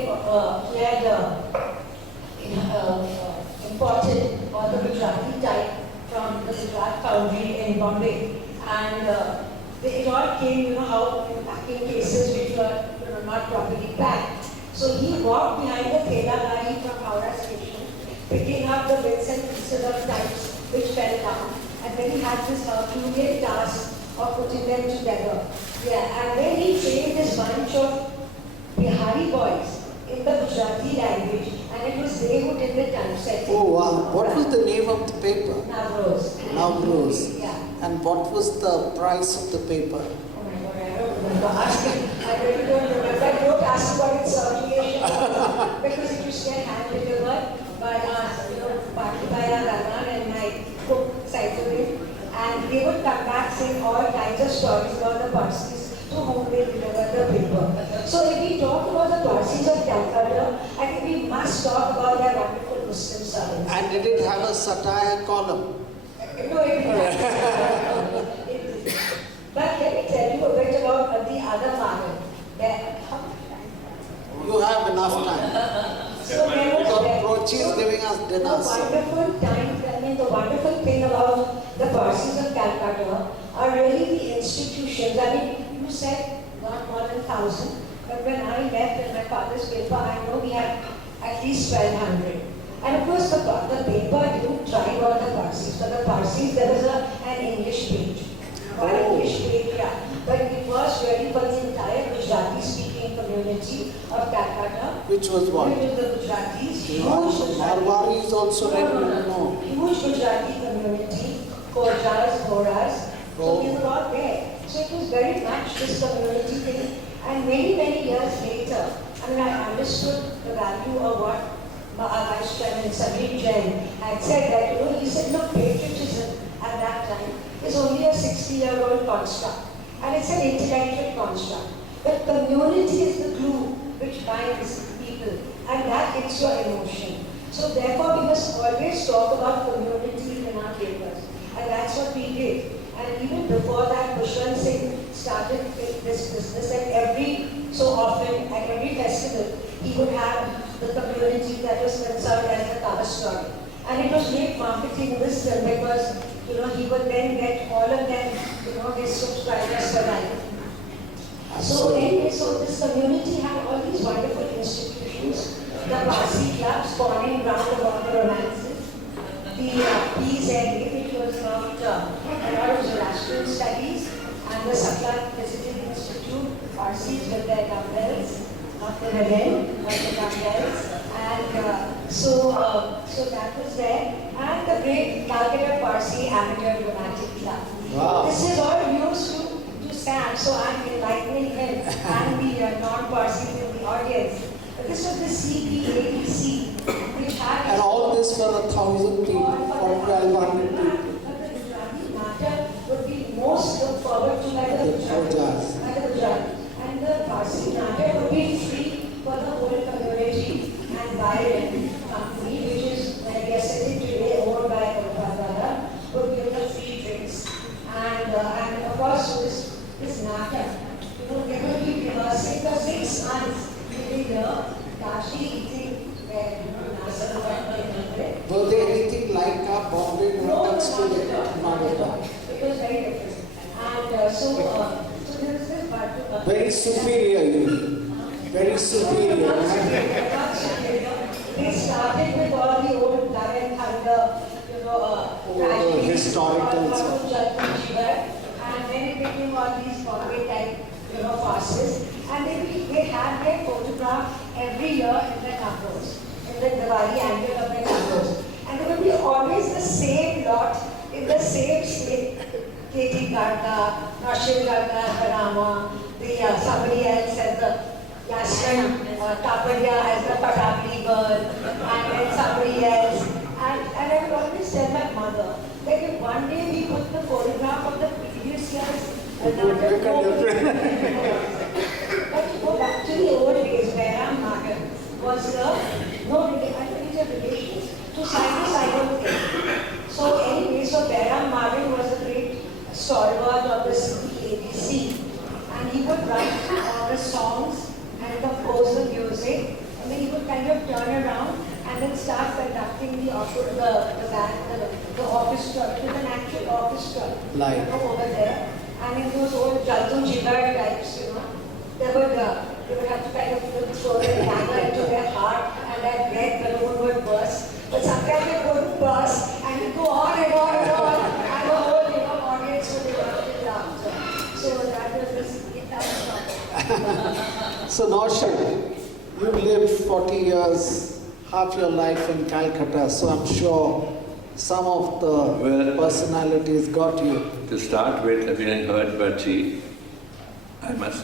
imported all the Gujarati type from the Gujarat foundry in Bombay. And it all came, you know, how in packing cases which were, you know, not properly packed. So he walked behind the Thela Gari from Howrah station, picking up the bits and pieces of types which fell down. And then he had this Herculean task of putting them together. Yeah, and then he trained this bunch of Bihari boys in the Gujarati language, and it was they who did the typesetting. Oh wow, what was the name of the paper? Navroz. Navroz. Yeah. And what was the price of the paper? Oh my God, I don't remember asking. I really don't remember. Don't ask about its circulation because it used to get hand delivered by partly by our Rahman and my cook Saifullah, and they would come back saying all kinds of stories about the Parsis to whom they delivered the paper. So if we talk about the Parsis of Calcutta, I think we must talk about their wonderful Muslim servants. And did it have a satire column? No, it didn't. But let me tell you a bit about the other model. You have enough time. So there was Prochi is giving us dinner. The wonderful thing about the Parsis of Calcutta are really the institutions. I mean, you said not more than 1,000, but when I left in my father's paper, I know we had at least 1,200. And of course, the paper didn't try all the Parsis. For the Parsis, there was an English page. English page, yeah. But it was really for the entire Gujarati-speaking community of Calcutta. Which was what? Which was the Gujaratis. Marwari is also No. Huge Gujarati community, Khojas, Ghoras. So we were all there. So it was very much this community thing. And many years later, I mean, I understood the value of what our Vice Chairman Samir Jain had said that, he said, look, patriotism at that time is only a 60-year-old construct. And it's an intellectual construct. But community is the glue which binds people, and that is your emotion. So therefore, we must always talk about community in our papers. And that's what we did. And even before that, Bushran Singh started this business, and every so often, at every festival, he would have the community that was concerned as the cover story. And it was great marketing wisdom because, he would then get all of them, his subscribers for life. So anyway, so this community had all these wonderful institutions, the Parsi clubs, spawning round about the romances, the PZA, which was about a lot of Zoroastrian studies, and the Saklat Visiting Institute, Parsis with their dumbbells, not the Helen, but the dumbbells. And so that was there. And the great Calcutta Parsi Amateur Dramatic Club. Wow. This is all used to stand, so I'm enlightening him and the non-Parsis in the audience. But this was the CPABC, which had... And all this for 1,000 people, for 1,200 people. But the Gujarati matter would be most looked forward to by the Gujarati. And the Parsi matter would be free for the whole community. And Byron company, which is where we are sitting today, owned by Calcutta, would give the free drinks. And of course, so this nata, they're going to be rehearsing for 6 months every year, largely eating where nasa. Were they anything like our Bombay products today? Not at all. It was very different. And so there was this part. Very superior, you mean. Very superior. They started with all the old Love and Thunder, tragedies, historical stuff. And then it became all these Bombay type, farces. And they had their photograph every year in the numbers, in the Diwali annual of the numbers. And there would be always the same lot in the same state. Katie Garda, Rashid Garda, Harama, somebody else as the Yasmin Kapadia as the Patapli girl, and then somebody else. And I would always tell my mother that if one day we put the photograph of the previous years, but to go back to the old days where I'm Nagar was I think it's a relation to side thing. So anyway, so Behram Marvin was a great stalwart of the CPABC, and he would write all the songs and compose the music, and then he would kind of turn around and then start conducting the orchestra. It was an actual orchestra, over there. And in those old Jaltu Jigar types, they would have to kind of throw their dagger into their heart, and that red balloon would burst. But sometimes it wouldn't burst, and it would go on and on and on, and the whole audience would erupt in laughter. So that was this guitar song. So Naushad, You lived 40 years, half your life in Calcutta, so I'm sure some of the personalities got you. To start with, having heard Bachi, I must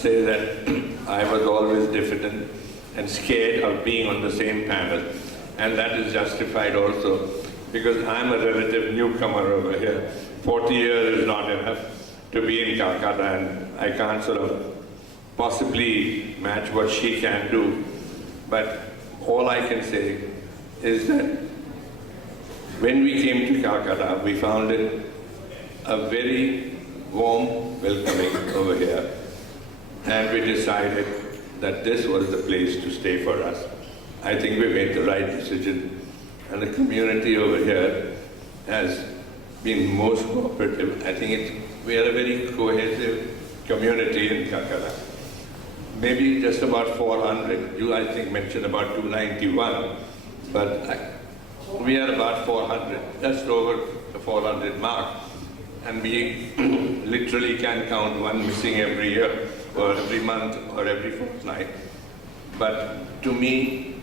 say that I was always diffident and scared of being on the same panel. And that is justified also, because I'm a relative newcomer over here. 40 years is not enough to be in Calcutta, and I can't sort of possibly match what she can do. But all I can say is that when we came to Calcutta, we found it a very warm welcoming over here. And we decided that this was the place to stay for us. I think we made the right decision. And the community over here has been most cooperative. I think we are a very cohesive community in Calcutta. Maybe just about 400. You, I think, mentioned about 291. But we are about 400, just over the 400 mark. And we literally can count one missing every year, or every month, or every fortnight. But to me,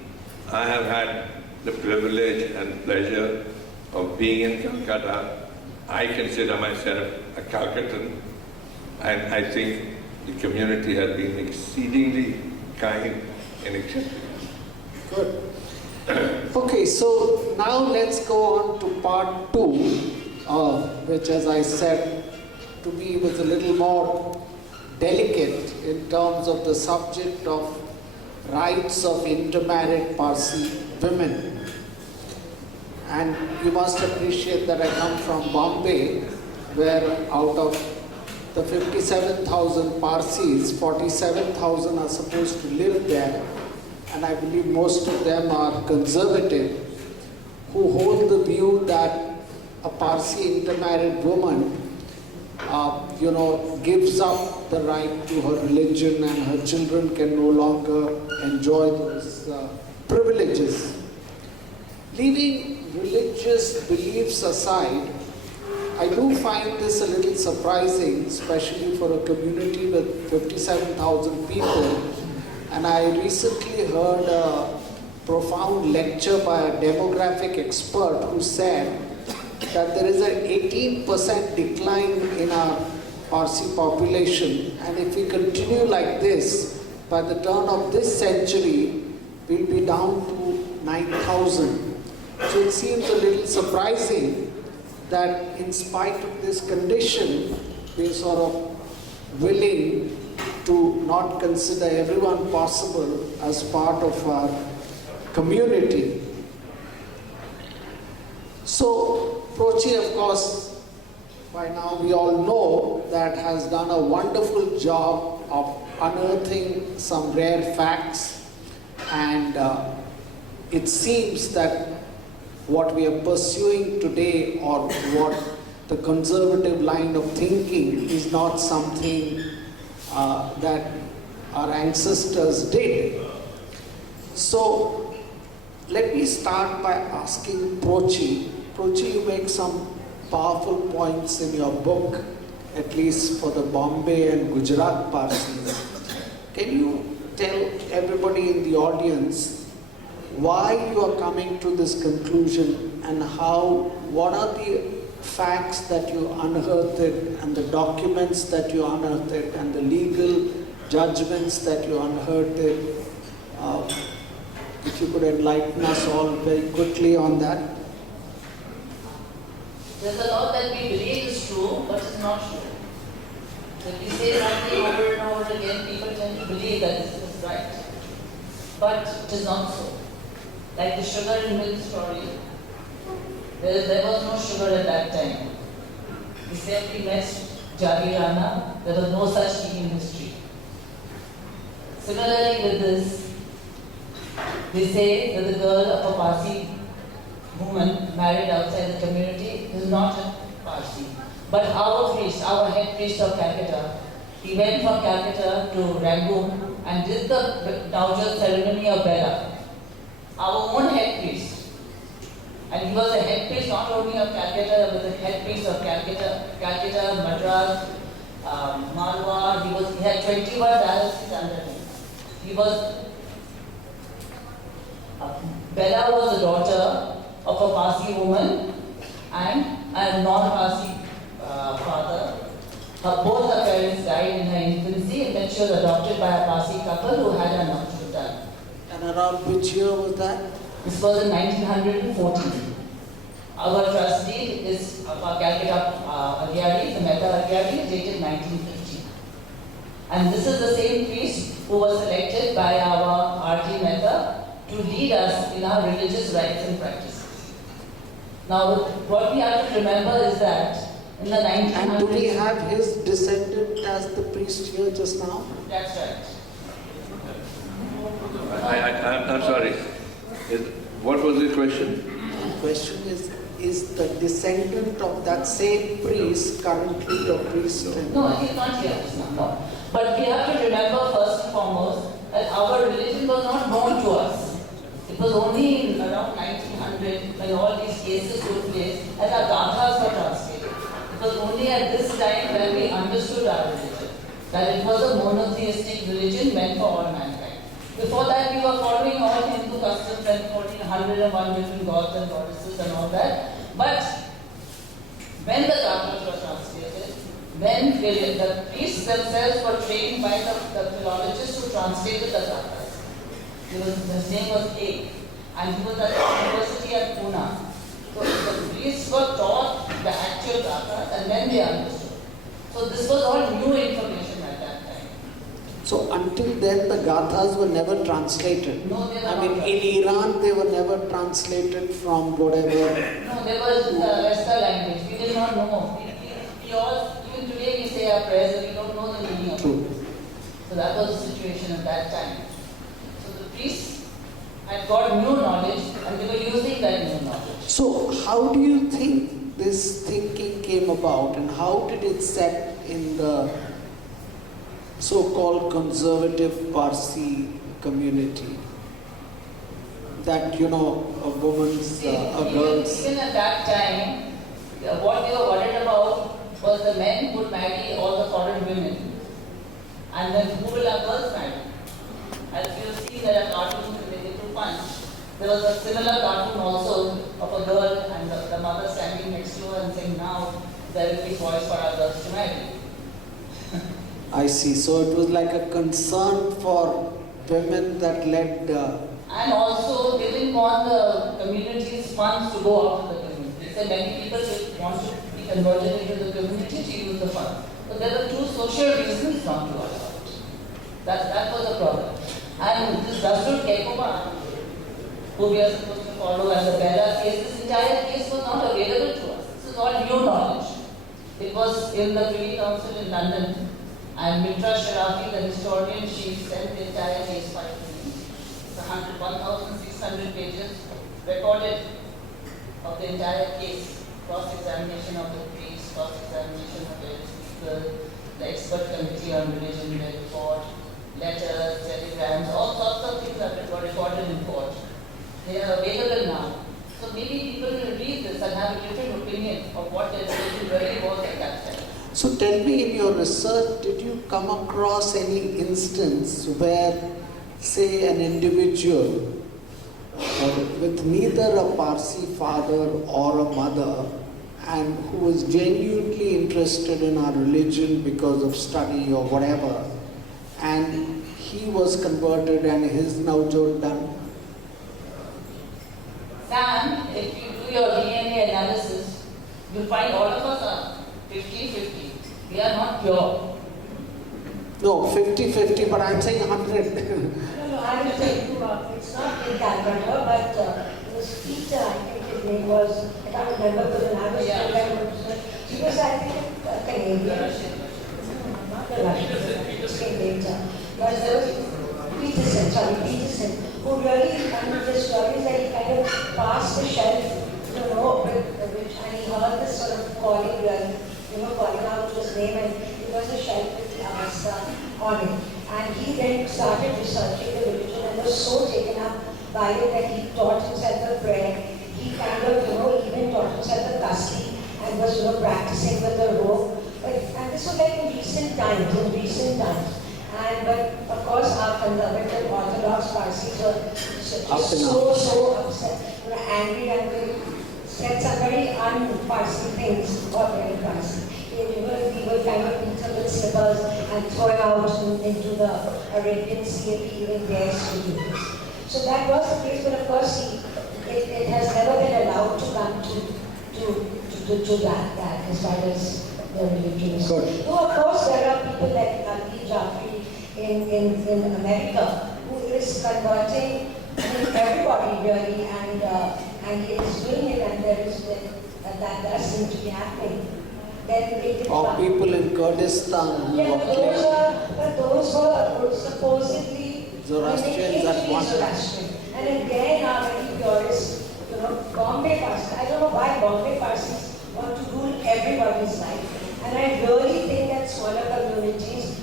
I have had the privilege and pleasure of being in Calcutta. I consider myself a Calcuttan, and I think the community has been exceedingly kind and accepting. Good. Okay, so now let's go on to part 2, which, as I said, to me was a little more delicate in terms of the subject of rights of intermarried Parsi women. And you must appreciate that I come from Bombay, where out of the 57,000 Parsis, 47,000 are supposed to live there, and I believe most of them are conservative, who hold the view that a Parsi intermarried woman gives up the right to her religion, and her children can no longer enjoy those privileges. Leaving religious beliefs aside, I do find this a little surprising, especially for a community with 57,000 people. And I recently heard a profound lecture by a demographic expert who said that there is an 18% decline in our Parsi population, and if we continue like this, by the turn of this century, we'll be down to 9,000. So it seems a little surprising that in spite of this condition, we're sort of willing to not consider everyone possible as part of our community. So Prochi, of course, by now we all know that has done a wonderful job of unearthing some rare facts, and it seems that what we are pursuing today, or what the conservative line of thinking, is not something that our ancestors did. So let me start by asking Prochi. Prochi, you make some powerful points in your book, at least for the Bombay and Gujarat Parsis. Can you tell everybody in the audience why you are coming to this conclusion, and what are the facts that you unearthed, and the documents that you unearthed, and the legal judgments that you unearthed? If you could enlighten us all very quickly on that. There's a lot that we believe is true, but it's not true. So if we say something over and over again, people tend to believe that this is right. But it is not so. Like the sugar and milk story, there was no sugar at that time. We simply met Jagiranna, there was no such thing in history. Similarly with this, they say that the girl of a Parsi woman married outside the community is not a Parsi. But our priest, our head priest of Calcutta, he went from Calcutta to Rangoon and did the dowager ceremony of Bella. Our own head priest. And he was a head priest not only of Calcutta, but the head priest of Calcutta, Madras, Malwa. He had 21 dioceses under him. He was Bella was the daughter of a Parsi woman and a non-Parsi father. Both her parents died in her infancy, and then she was adopted by a Parsi couple who had a nurture. And around which year was that? This was in 1914. Our trust deed is Calcutta Agyari, the Mehta Agyari, dated 1950. And this is the same priest who was selected by our RT Mehta to lead us in our religious rites and practices. Now, what we have to remember is that in the 1900s... And do we have his descendant as the priest here just now? That's right. I'm sorry. What was the question? The question is the descendant of that same priest currently a priest? No, he's not here just now. No. But we have to remember first and foremost that our religion was not known to us. It was only in around 1900 when all these cases took place and our gathas were translated. It was only at this time when we understood our religion, that it was a monotheistic religion meant for all mankind. Before that, we were following all Hindu customs and 101 different gods and goddesses and all that. But when the gathas were translated, then the priests themselves were trained by the philologists who translated the gathas. His name was A, and he was at the university at Pune. So the priests were taught the actual gathas and then they understood. So this was all new information at that time. So until then, the gathas were never translated. No, they were I mean, not. in Iran, they were never translated from whatever. No, there was the Vesta language. We did not know. We all, even today, we say our prayers and we don't know the meaning of it. So that was the situation at that time. So the priests had got new knowledge and they were using that new knowledge. So how do you think this thinking came about, and how did it set in the so-called conservative Parsi community? That, you know, a woman's, a girl's... Even at that time, what they were worried about was the men would marry all the foreign women, and then who will have girls marry? As you see, there are cartoons related to Punch. There was a similar cartoon also of a girl and the mother standing next to her and saying, now there will be boys for our girls to marry. I see. So it was like a concern for women that led... And also, they didn't want the community's funds to go out to the community. They said many people want to be converted into the community to use the funds. But there were two social reasons not to allow it. That was a problem. And this Dastur Kekova, who we are supposed to follow, and the Bella case, this entire case was not available to us. This is all new knowledge. It was in the Privy Council in London, and Mitra Sharafi, the historian, she sent the entire case file to me. It's 1,600 pages recorded of the entire case, cross-examination of the priest, cross-examination of various people, the expert committee on religion report, letters, telegrams, all sorts of things that were recorded in court. They are available now. So maybe people will read this and have a different opinion of what their religion really was at that time. So tell me, in your research, did you come across any instance where, say, an individual with neither a Parsi father or a mother, and who was genuinely interested in our religion because of study or whatever, and he was converted and his Navjot done? Sam, if you do your DNA analysis, you'll find all of us are 50-50. We are not pure. No, 50-50, but I'm saying 100. No, I will tell you, it's not in Calcutta, but it was Peter, I think his name was, I can't remember, but when I was he was, I think, Canadian. Not the Russian, came later. But there was Peterson, who really, I mean, the story is that he kind of passed the shelf, you know, and he heard this sort of calling, calling out his name, and it was a shelf with the Avasta on it. And he then started researching the religion and was so taken up by it that he taught himself the prayer. He kind of, even taught himself the Kasi and was, practicing with the rope. And this was like in recent times. But of course, our conservative Orthodox Parsis were so upset, angry, and they said some very un-Parsi things, or very Parsi. We were kind of beat up with slippers and throw out into the Arabian Sea, even there to do this. So that was the case, but of course, it has never been allowed to come to that as far as the religion is concerned. Though of course there are people like Ali Jafri in America who is converting everybody really, and he is doing it, and there is that does seem to be happening. Or people in Kurdistan who Yeah, but those were supposedly Zoroastrians at one time. Zoroastrian. And again, are very purists, Bombay Parsis. I don't know why Bombay Parsis want to rule everybody's life. And I really think that smaller communities,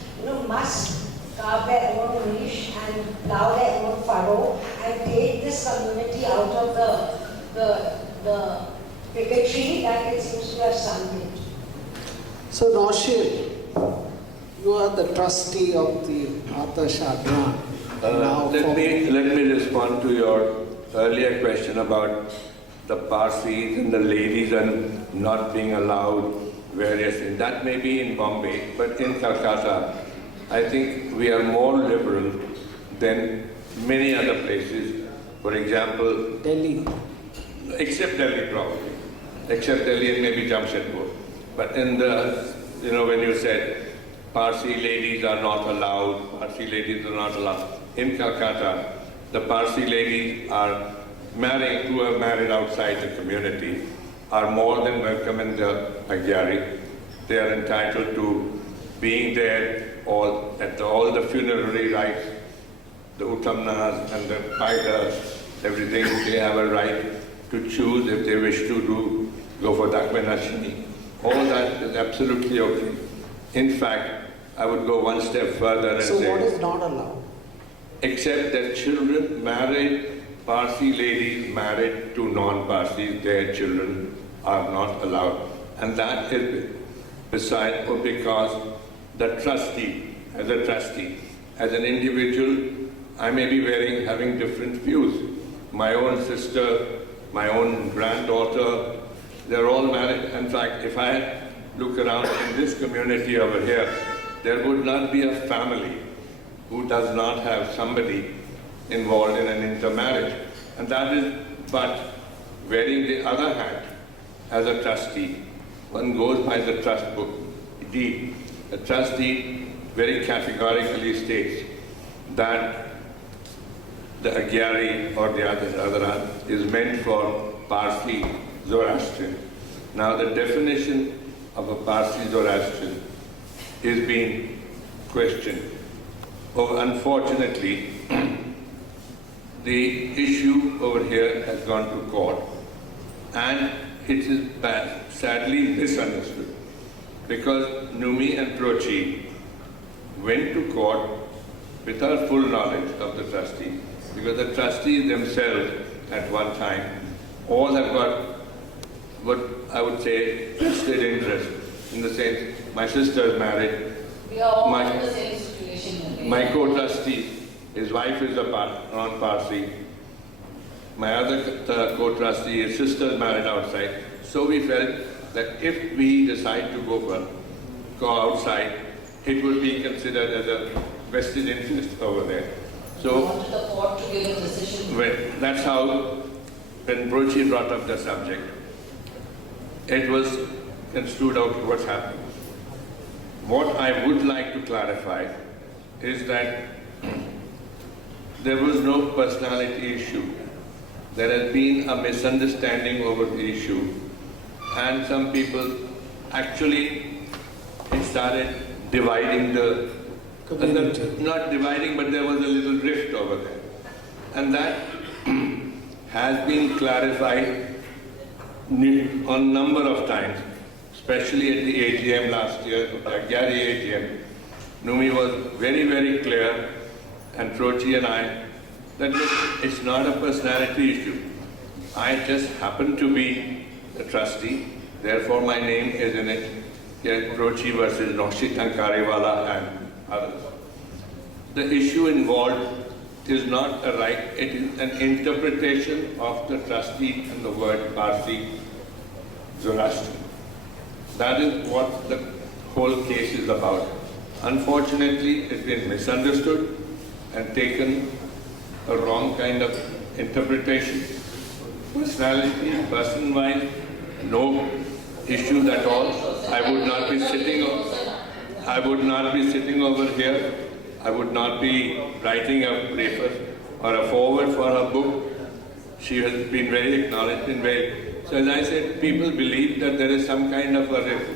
must carve their own niche and plow their own furrow and take this community out of the bigotry that it seems to have sunk into. So Naushir, you are the trustee of the Atash Adnan. Let me respond to your earlier question about the Parsis and the ladies and not being allowed various things. That may be in Bombay, but in Calcutta, I think we are more liberal than many other places. For example, Delhi. Except Delhi probably. Except Delhi and maybe Jamshedpur. But in the, when you said Parsi ladies are not allowed, Parsi ladies are not allowed. In Calcutta, the Parsi ladies are marrying, who are married outside the community, are more than welcome in the Agyari. They are entitled to being there at all the funerary rites, the utamnas and the paidas, everything. They have a right to choose if they wish to go for Dakmenashini. All that is absolutely okay. In fact, I would go one step further and So say, what is not allowed? Except that children married, Parsi ladies married to non-Parsis, their children are not allowed. And that is beside or because the trustee, as an individual, I may be having different views. My own sister, my own granddaughter, they're all married. In fact, if I look around in this community over here, there would not be a family who does not have somebody involved in an intermarriage. And that is, but wearing the other hat as a trustee, one goes by the trust book deed. The trust deed very categorically states that the Agyari or the other is meant for Parsi Zoroastrian. Now the definition of a Parsi Zoroastrian is being questioned. Oh, unfortunately, the issue over here has gone to court, and it is sadly misunderstood, because Numi and Prochi went to court without full knowledge of the trustee, because the trustees themselves at one time all have got what I would say vested interest, in the sense my sister is married. We are all in the same situation. My co-trustee, his wife is a non-Parsi. My other co-trustee, his sister is married outside. So we felt that if we decide to go outside, it would be considered as a vested interest over there. So we wanted the court to give a decision. That's how, when Brochi brought up the subject, it was construed out what's happening. What I would like to clarify is that there was no personality issue. There has been a misunderstanding over the issue, and some people actually started dividing the community. Not dividing, but there was a little rift over there. And that has been clarified on number of times, especially at the AGM last year, the Agyari AGM. Numi was very, very clear, and Prochi and I, that look, it's not a personality issue. I just happen to be the trustee, therefore my name is in it. Prochi versus Noshit and Kariwala and others. the issue involved is not a right, it is an interpretation of the trustee and the word Parsi, Zoroastrian. That is what the whole case is about. Unfortunately, it's been misunderstood and taken a wrong kind of interpretation. Personality, person-wise, no issues at all. I would not be sitting over here. I would not be writing a preface or a foreword for her book. She has been very acknowledged and very. So as I said, people believe that there is some kind of a rift.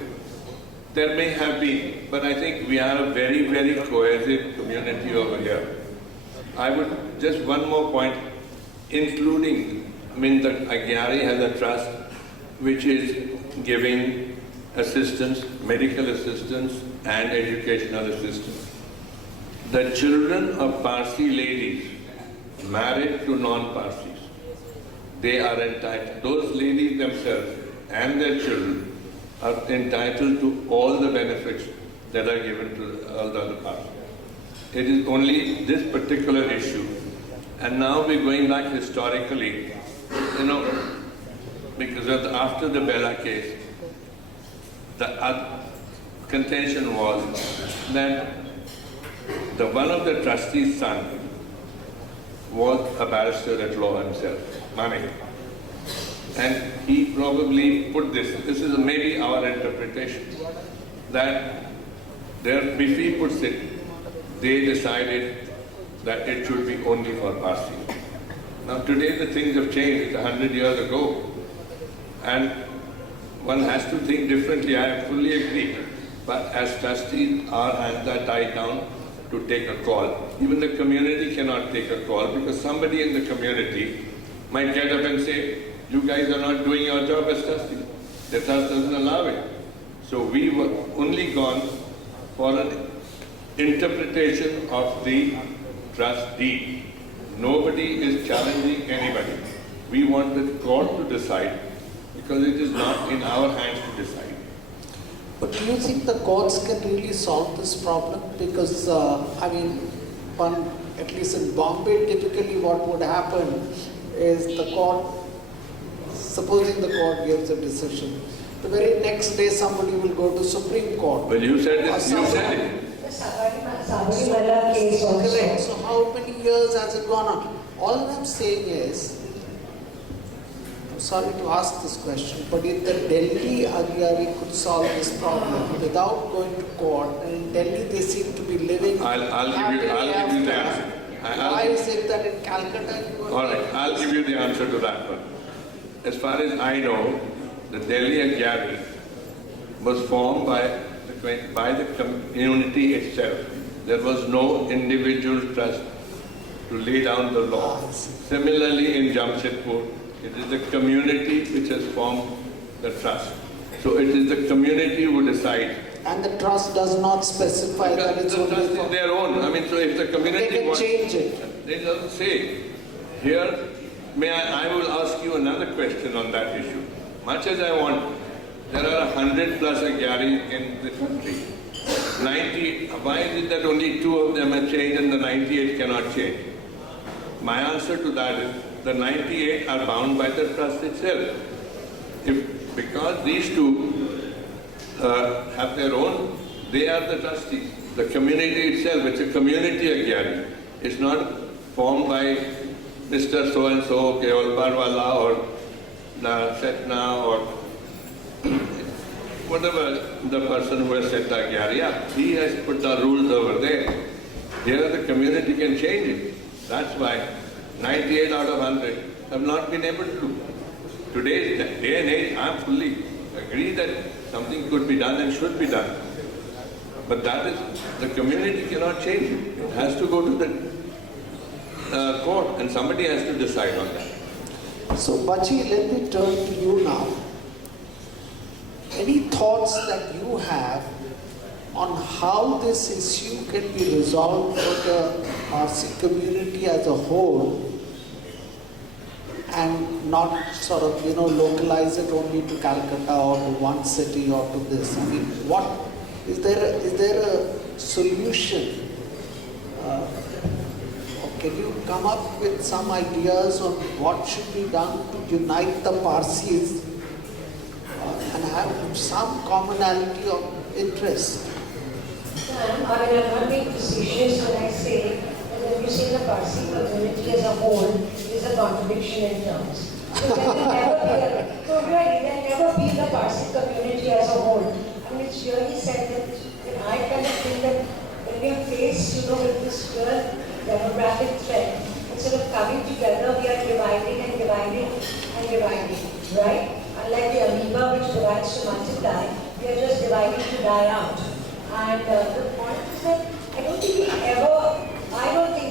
There may have been, but I think we are a very, very cohesive community over here. I would just one more point, including, the Agyari has a trust which is giving assistance, medical assistance and educational assistance. The children of Parsi ladies married to non-Parsis, they are entitled, those ladies themselves and their children are entitled to all the benefits that are given to all the other Parsis. It is only this particular issue. And now we're going back historically, because after the Bella case, the contention was that one of the trustees' son was a barrister at law himself, Manik. And he probably put this is maybe our interpretation, that if he puts it, they decided that it should be only for Parsi. Now today the things have changed, it's 100 years ago. And one has to think differently, I fully agree. But as trustees, our hands are tied down to take a call. Even the community cannot take a call because somebody in the community might get up and say, you guys are not doing your job as trustees. The trust doesn't allow it. So we were only gone for an interpretation of the trust deed. Nobody is challenging anybody. We want the court to decide because it is not in our hands to decide. But do you think the courts can really solve this problem? Because, at least in Bombay, typically what would happen is the court, supposing the court gives a decision, the very next day somebody will go to Supreme Court. Well, you said this, you said it. Sabarimala case also. Correct. So how many years has it gone on? All I'm saying is, I'm sorry to ask this question, but if the Delhi Agyari could solve this problem without going to court, and in Delhi they seem to be living I'll give you the answer. Why is it that in Calcutta you are... All right, I'll give you the answer to that one. As far as I know, the Delhi Agyari was formed by the community itself. There was no individual trust to lay down the law. Similarly, in Jamshedpur, it is the community which has formed the trust. So it is the community who decide. And the trust does not specify that it's only trust for... is their own. So if the community they can wants, change it. They don't say. Here, I will ask you another question on that issue. Much as I want, there are 100 plus Agyaris in this country. 90, why is it that only 2 of them have changed and the 98 cannot change? My answer to that is, the 98 are bound by the trust itself. Because these 2 have their own, they are the trustees. The community itself, it's a community Agyari. It's not formed by Mr. So-and-so, Keval Barwala or Setna or whatever the person who has set the Agyari, he has put the rules over there. Here the community can change it. That's why 98 out of 100 have not been able to do. Today's day and age, I fully agree that something could be done and should be done. But that is, the community cannot change it. It has to go to the court and somebody has to decide on that. So, Bachi, let me turn to you now. Any thoughts that you have on how this issue can be resolved for the Parsi community as a whole and not sort of, localize it only to Calcutta or to one city or to this? What is there a solution Can you come up with some ideas on what should be done to unite the Parsis and have some commonality of interest? I'm not being facetious when I say that when you say the Parsi community as a whole is a contradiction in terms. So there will never be the Parsi community as a whole. I mean, it's really said that I kind of think that when we are faced, with this real demographic threat, instead of coming together, we are dividing and dividing and dividing, right? Unlike the amoeba which divides to multiply, we are just dividing to die out. And the point is that I don't think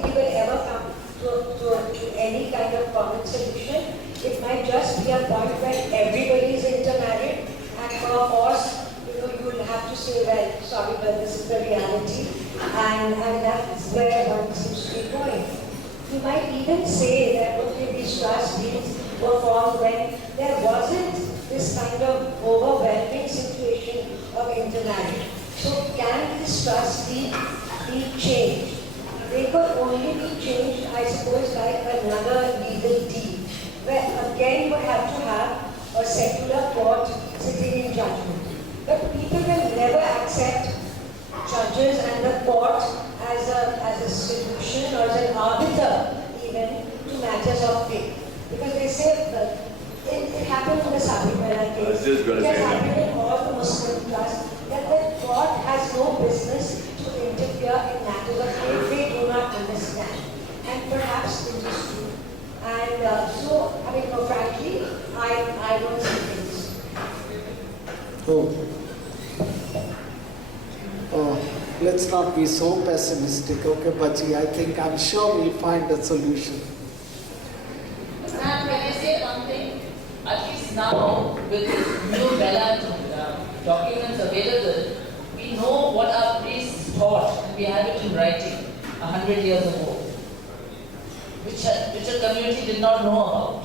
we will ever come to any kind of common solution. It might just be a point where everybody is intermarried, and for a horse, you will have to say, well, sorry, but this is the reality, and that's where one seems to be going. You might even say that, okay, these trust deeds were formed when there wasn't this kind of overwhelming situation of intermarriage. So can this trust deed be changed? They could only be changed, I suppose, by another legal deed, where again you would have to have a secular court sitting in judgment. But people will never accept judges and the court as a solution or as an arbiter even to matters of faith. Because they say that it happened in the Sabrimala case, it has happened in all the Muslim trusts, that the court has no business to interfere in matters of faith they do not understand. And perhaps it is true. And so, I mean, frankly, I don't see things. Let's not be so pessimistic, okay, Bachi? I'm sure we'll find a solution. And when I say one thing, at least now, with new Bella documents available, we know what our priests taught, and we have it in writing 100 years ago, which a community did not know about.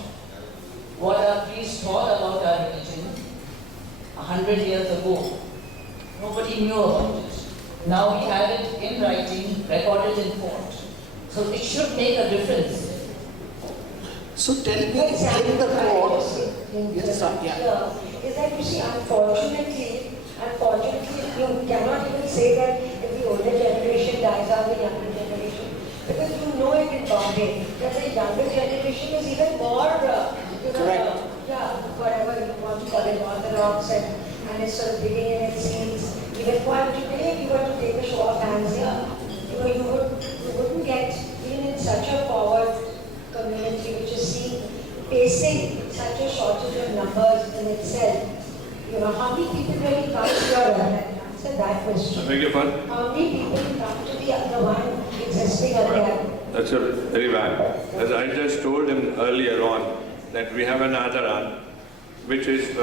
What our priests taught about our religion 100 years ago, nobody knew about it. Now we have it in writing, recorded in court. So it should make a difference. So tell me, in the court, Is that you see, unfortunately, you cannot even say that if the older generation dies out, the younger generation, because you know it in Bombay, that the younger generation is even more, correct. Whatever you want to call it, orthodox, and it's sort of digging in its heels. Even today, if you were to take a show of hands here, you wouldn't get, even in such a forward community which is facing such a shortage of numbers in itself. How many people really come to your answer that question? I beg your pardon? How many people come to the one existing at the That's a very bad. As I just told him earlier on, that we have an Adaran, which is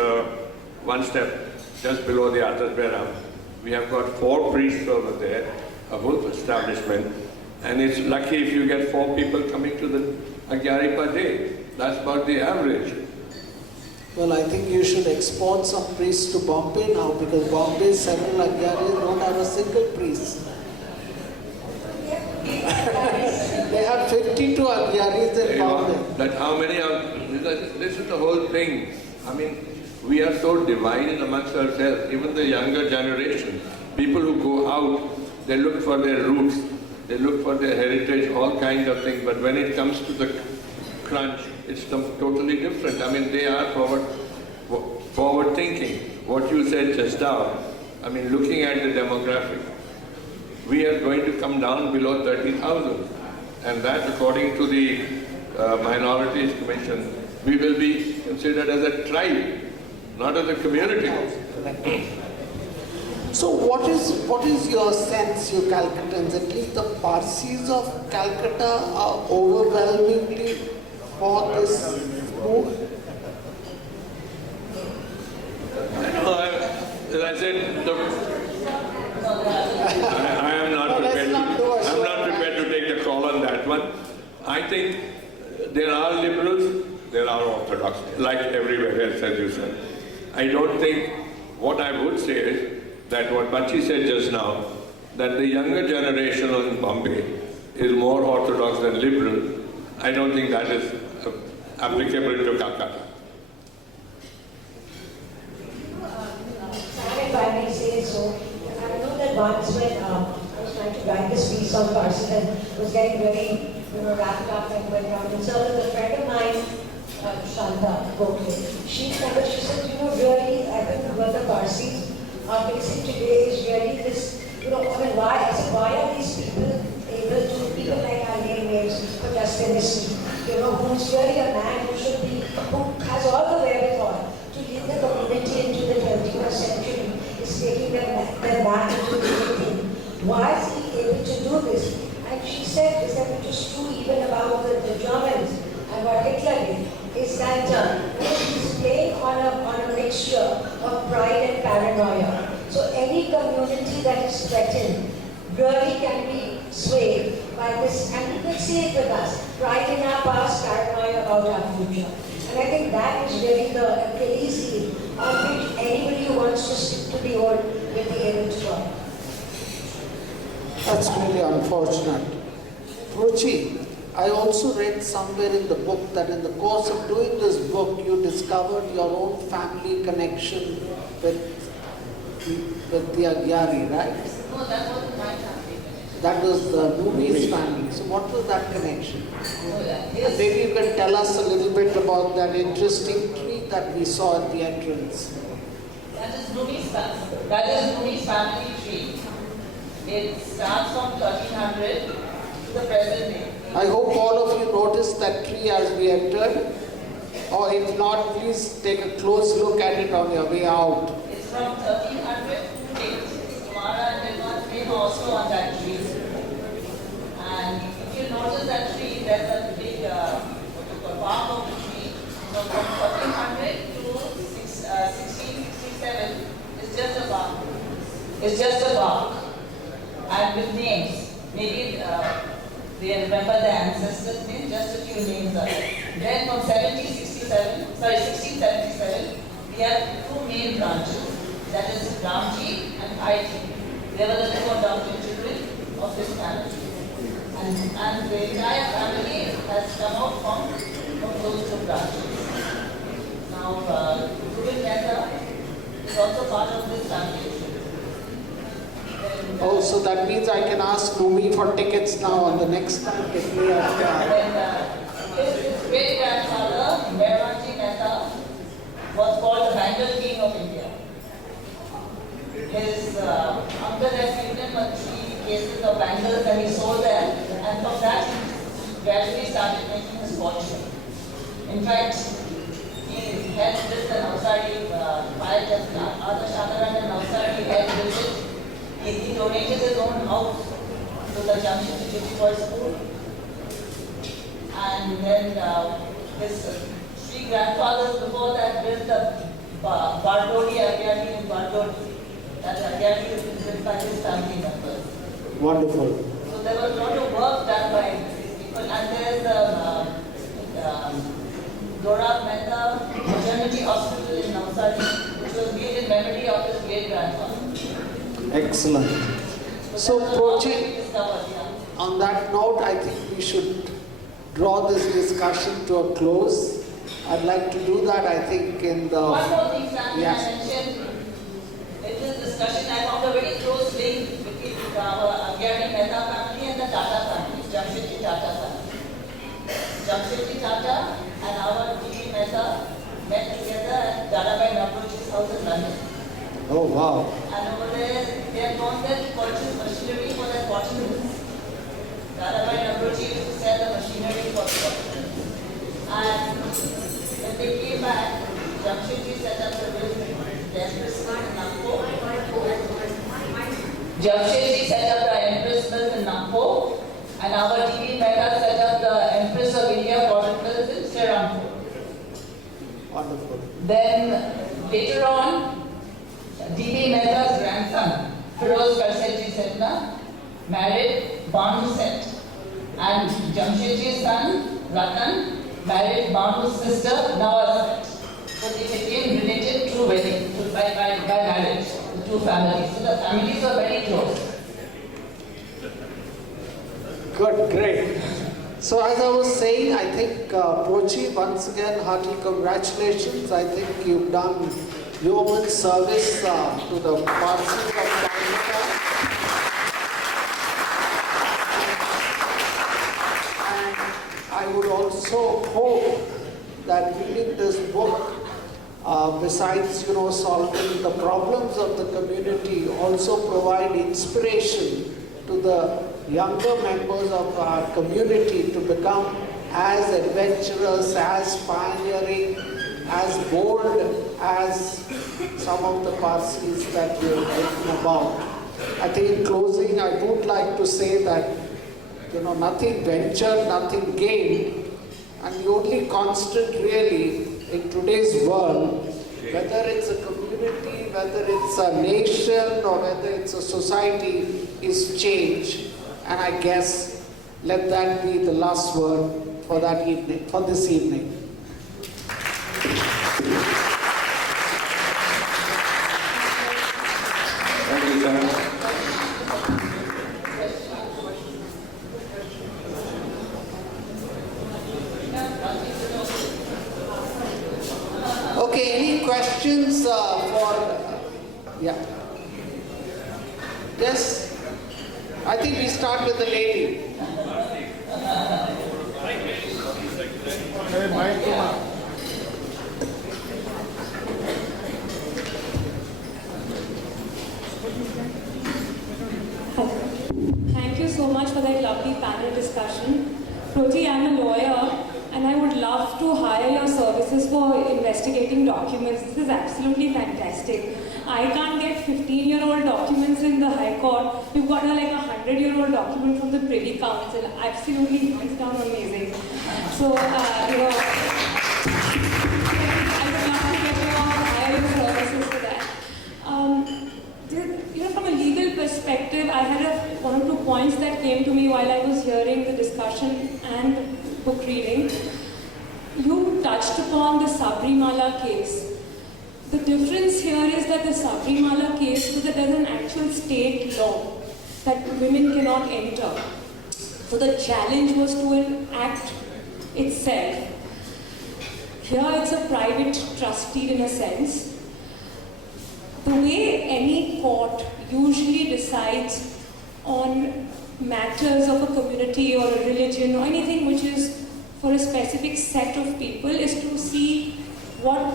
one step just below the Atasbera. We have got 4 priests over there, a whole establishment, and it's lucky if you get 4 people coming to the Agyari per day. That's about the average. Well, I think you should export some priests to Bombay now, because Bombay's several Agyaris don't have a single priest. They have 52 Agyaris in Bombay. That how many are, this is the whole thing. I mean, we are so divided amongst ourselves, even the younger generation. People who go out, they look for their roots, they look for their heritage, all kinds of things, but when it comes to the crunch, it's totally different. I mean, they are forward thinking. What you said just now, I mean, looking at the demographic, we are going to come down below 30,000. And that, according to the Minorities Commission, we will be considered as a tribe, not as a community. So what is your sense, you Calcuttans? At least the Parsis of Calcutta are overwhelmingly for this move? As I said, I am not prepared to take the call on that one. I think there are liberals, there are orthodox, like everywhere else, as you said. I don't think, what I would say is that what Bachi said just now, that the younger generation in Bombay is more orthodox than liberal, I don't think that is applicable to Calcutta. If I may say so, I know that once when I was trying to write this piece on Parsis and was getting very, wrapped up and went around in circles, a friend of mine, Shanta Gokhale, she said, really, I think what the Parsis are facing today is really this, why are these people able to, people like I name names for just industry, who's really a man who has all the wherewithal to lead the community into the 21st century, is taking them back into the 18th. Why is he able to do this? And she said, which is true even about the Germans and what Hitler did, is that he's playing on a mixture of pride and paranoia. So any community that is threatened really can be swayed by this, and you can see it with us, pride in our past, paranoia about our future. And I think that is really the Achilles heel on which anybody who wants to stick to the old will be able to work. That's really unfortunate. Ruchi, I also read somewhere in the book that in the course of doing this book, you discovered your own family connection with the Agyari, right? No, that wasn't my family. That was the Nubi's family. So what was that connection? And maybe you can tell us a little bit about that interesting tree that we saw at the entrance. That is Nubi's family tree. It starts from 1300 to the present day. I hope all of you noticed that tree as we entered. Or if not, please take a close look at it on your way out. It's from 1300 to date. Kumara and Nirman's name also on that tree. And if you notice that tree, there's a big bark of the tree. So from 1400 to 1667, it's just a bark. It's just a bark. And with names. Maybe they remember the ancestors' names, just a few names are there. Then from 1677, we have two main branches. That is Ramji and Aiti. They were the two adopted children of this family. And the entire family has come out from those two branches. Now, Rubin Mehta is also part of this family. Oh, so that means I can ask Numi for tickets now on the next time if we have His great-grandfather, Mehranji Mehta, was called the Bangle King of India. His uncle had given him 3 cases of bangles and he sold them, and from that he gradually started making his fortune. In fact, he had built an Navsari fire test plant. Other Shadaran and Navsari had built it. He donated his own house to the Jamshedji City Boys School. And then his 3 grandfathers before that built the Bardoli Agyari in Bardoli. That Agyari has been built by his family members. Wonderful. So there was a lot of work done by these people. And there's the Dora Mehta Maternity Hospital in Navsari, which was made in memory of his great-grandfather. Excellent. So, Prochi, on that note, I think we should draw this discussion to a close. I'd like to do that, I think, in the... One more thing, Sandy, yes. I mentioned in this discussion, I found a very close link between our Agyari Mehta family and the Tata family, Jamshedji Tata family. Jamshedji Tata and our D.B. Mehta met together at Dadabai Naproji's house in London. Oh, wow. And over there, they had gone there to purchase machinery for their cotton mills. Dadabai Naproji used to sell the machinery for the cotton mills. And when they came back, Jamshedji set up the mill, the Empress Mill in Nagpur. Jamshedji set up the Empress Mill in Nagpur, and our D.B. Mehta set up the Empress of India cotton mills in Srirampur. Wonderful. Then later on, D.B. Mehta's grandson, Firoz Karsetji Setna, married Banu Set. And Jamshedji's son, Ratan, married Banu's sister, Nawaz Set. So they became related through wedding, by marriage, the two families. So the families were very close. Good, great. So as I was saying, I think Prochi, once again, hearty congratulations. I think you've done yeoman's service to the Parsis of Calcutta. And I would also hope that reading this book, besides solving the problems of the community, also provide inspiration to the younger members of our community to become as adventurous, as pioneering, as bold as some of the Parsis that we have written about. I think in closing, I would like to say that nothing ventured, nothing gained, and the only constant really in today's world, whether it's a community, whether it's a nation, or whether it's a society, is change. And I guess let that be the last word for that evening, for this evening. Thank you, sir. Okay, any questions yeah. Yes? I think we start with the lady. Thank you so much for that lovely panel discussion. Proti, I'm a lawyer and I would love to hire your services for investigating documents. This is absolutely fantastic. I can't get 15-year-old documents in the High Court. You've got like a 100-year-old document from the Privy Council. Absolutely hands down amazing. So, I would love to get your hire your services for that. From a legal perspective, I had one or two points that came to me while I was hearing the discussion and book reading. You touched upon the Sabrimala case. The difference here is that the Sabrimala case was that there's an actual state law that women cannot enter. So the challenge was to an act itself. Here it's a private trustee in a sense. The way any court usually decides on matters of a community or a religion or anything which is for a specific set of people is to see what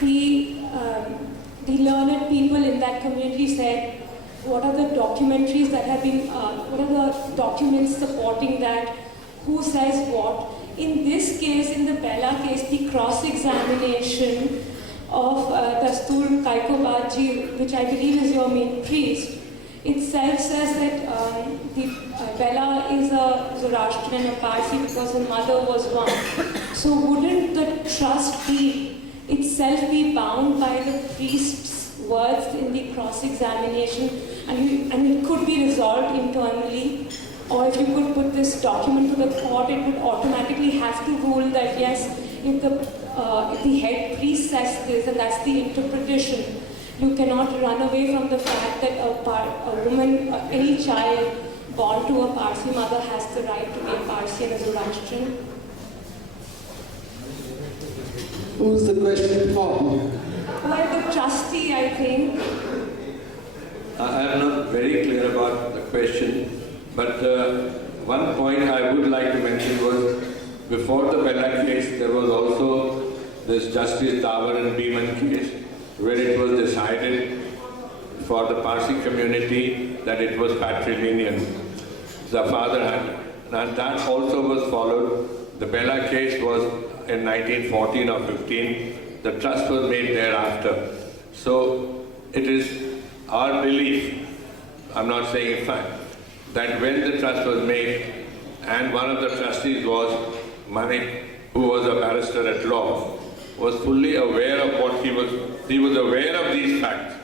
the learned people in that community said, what are the documentaries that have been, what are the documents supporting that, who says what. In this case, in the Bella case, the cross-examination of Dastur Kaikobaji, which I believe is your main priest, itself says that Bella is a Zoroastrian and a Parsi because her mother was one. So wouldn't the trustee itself be bound by the priest's words in the cross-examination and it could be resolved internally? Or if you could put this document to the court, it would automatically have to rule that yes, if the head priest says this and that's the interpretation, you cannot run away from the fact that a woman, any child born to a Parsi mother has the right to be a Parsi and a Zoroastrian. Who's the question for? Well, the trustee, I think. I am not very clear about the question, but one point I would like to mention was before the Bella case, there was also this Justice Dawar and Beeman case, where it was decided for the Parsi community that it was patrilineal. The father had, and that also was followed. The Bella case was in 1914 or 15. The trust was made thereafter. So it is our belief, I'm not saying fact, that when the trust was made, and one of the trustees was Manik, who was a barrister at law, was fully aware of what he was aware of these facts,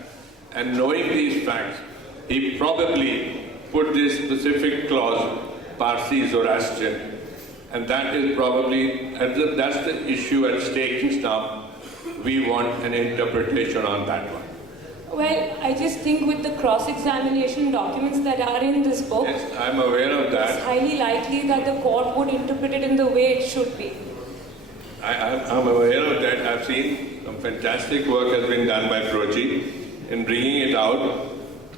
and knowing these facts, he probably put this specific clause, Parsi Zoroastrian, and that is probably, that's the issue at stake just now. We want an interpretation on that one. Well, I just think with the cross-examination documents that are in this book, Yes, I'm aware of it's that. highly likely that the court would interpret it in the way it should be. I'm aware of that. I've seen some fantastic work has been done by Prochi in bringing it out.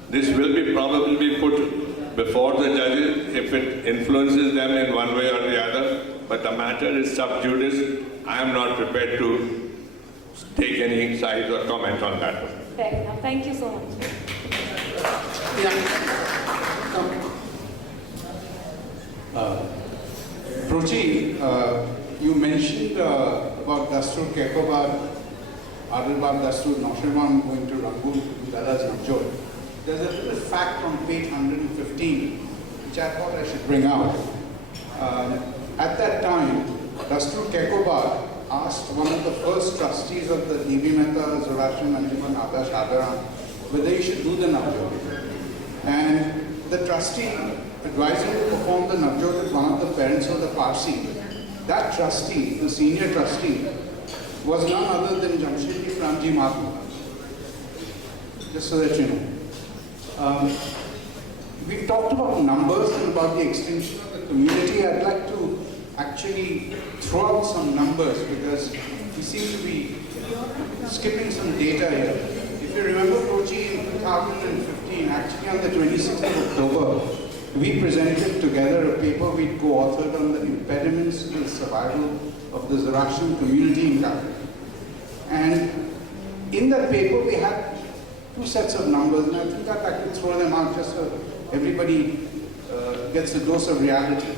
This will be probably put before the judges if it influences them in one way or the other. But the matter is sub judice. I am not prepared to take any sides or comment on that one. Fair enough. Thank you so much. Prochi, you mentioned about Dastur Kekobad, Adilbab Dastur Noshiman going to Rangoon to do Dada's Navjot. There's a little fact on page 115 which I thought I should bring out. At that time, Dastur Kekobad asked one of the first trustees of the Devi Mehta Zoroastrian Anjuman Adarsh Adaran whether he should do the Navjot. And the trustee advised him to perform the Navjot with one of the parents of the Parsi. That trustee, the senior trustee, was none other than Jamshedji Ramji Mahatma. Just so that you know. We've talked about numbers and about the extension of the community. I'd like to actually throw out some numbers because we seem to be skipping some data here. If you remember, Prochi, in 2015, actually on the 26th of October, we presented together a paper we'd co-authored on the impediments to the survival of the Zoroastrian community in Calcutta. And in that paper, we had two sets of numbers, and I think that I could throw them out just so everybody gets a dose of reality.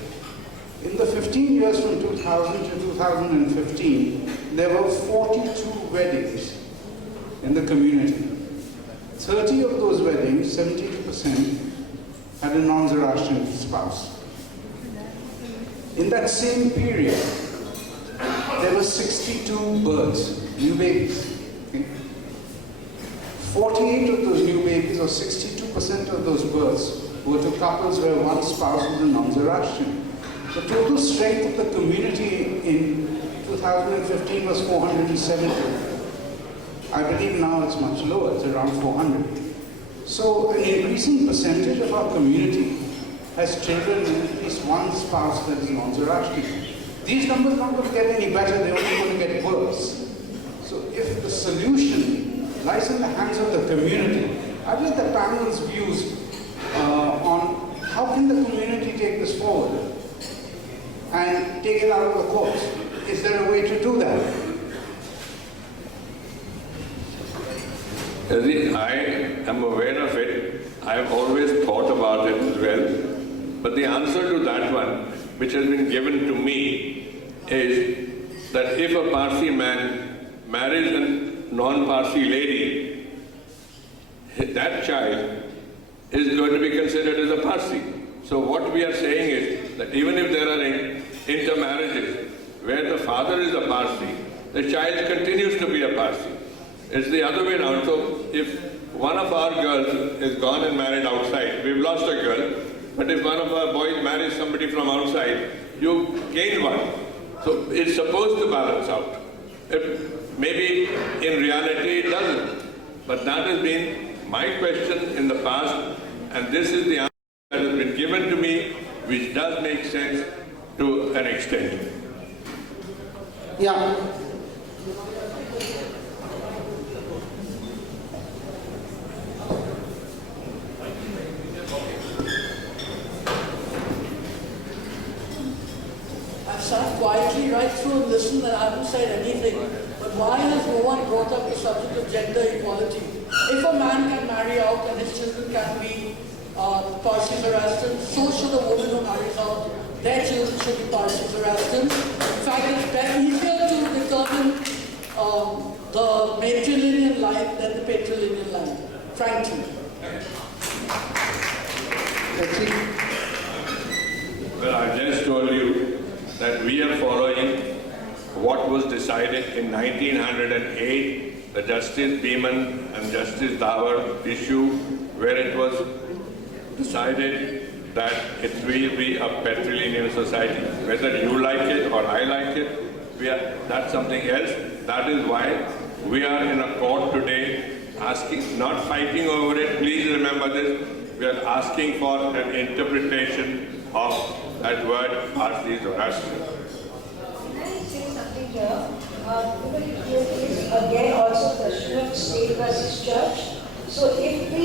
In the 15 years from 2000 to 2015, there were 42 weddings in the community. 30 of those weddings, 72%, had a non-Zoroastrian spouse. In that same period, there were 62 births, new babies. Okay? 48 of those new babies, or 62% of those births, were to couples where one spouse was a non-Zoroastrian. The total strength of the community in 2015 was 470. I believe now it's much lower, it's around 400. So an increasing percentage of our community has children with at least one spouse that is non-Zoroastrian. These numbers are not going to get any better, they're only going to get worse. So if the solution lies in the hands of the community, I'd like the panel's views on how can the community take this forward and take it out of the courts. Is there a way to do that? I am aware of it. I have always thought about it as well. But the answer to that one, which has been given to me, is that if a Parsi man marries a non-Parsi lady, that child is going to be considered as a Parsi. So what we are saying is that even if there are intermarriages where the father is a Parsi, the child continues to be a Parsi. It's the other way around. So if one of our girls is gone and married outside, we've lost a girl, but if one of our boys marries somebody from outside, you gain one. So it's supposed to balance out. Maybe in reality it doesn't. But that has been my question in the past, and this is the answer that has been given to me, which does make sense to an extent. Yeah. I've sat quietly right through and listened and I haven't said anything. But why has no one brought up the subject of gender equality? If a man can marry out and his children can be Parsi Zoroastrians, so should a woman who marries out, their children should be Parsi Zoroastrians. In fact, it's very easier to determine the matrilineal line than the patrilineal line, frankly. Well, I just told you that we are following what was decided in 1908, the Justice Beeman and Justice Dawar issue, where it was decided that it will be a patrilineal society. Whether you like it or I like it, that's something else. That is why we are in a court today asking, not fighting over it. Please remember this. We are asking for an interpretation of that word, Parsis or Rashtra. Can I say something here? Here is again also a question of state versus church. So if the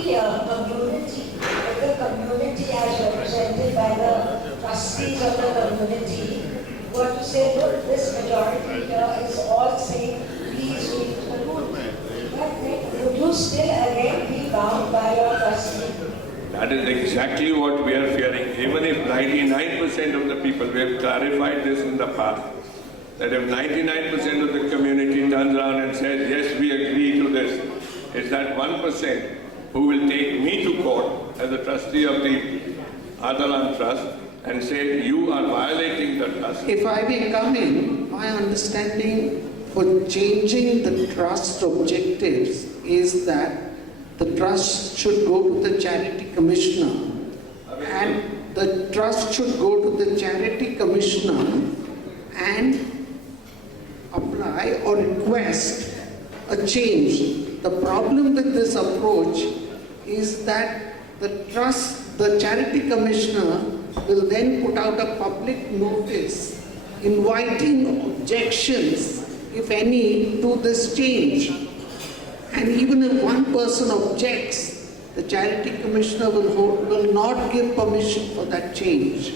community as represented by the trustees of the community were to say, look, this majority here is all saying, please read the rule. But then would you still again be bound by your trustee? That is exactly what we are fearing. Even if 99% of the people, we have clarified this in the past, that if 99% of the community turns around and says, yes, we agree to this, it's that 1% who will take me to court as a trustee of the Adalan Trust and say, you are violating the trust. If I may come in, my understanding for changing the trust objectives is that the trust should go to the charity commissioner, and the trust should go to the charity commissioner and apply or request a change. The problem with this approach is that the charity commissioner will then put out a public notice inviting objections, if any, to this change. And even if one person objects, the charity commissioner will not give permission for that change.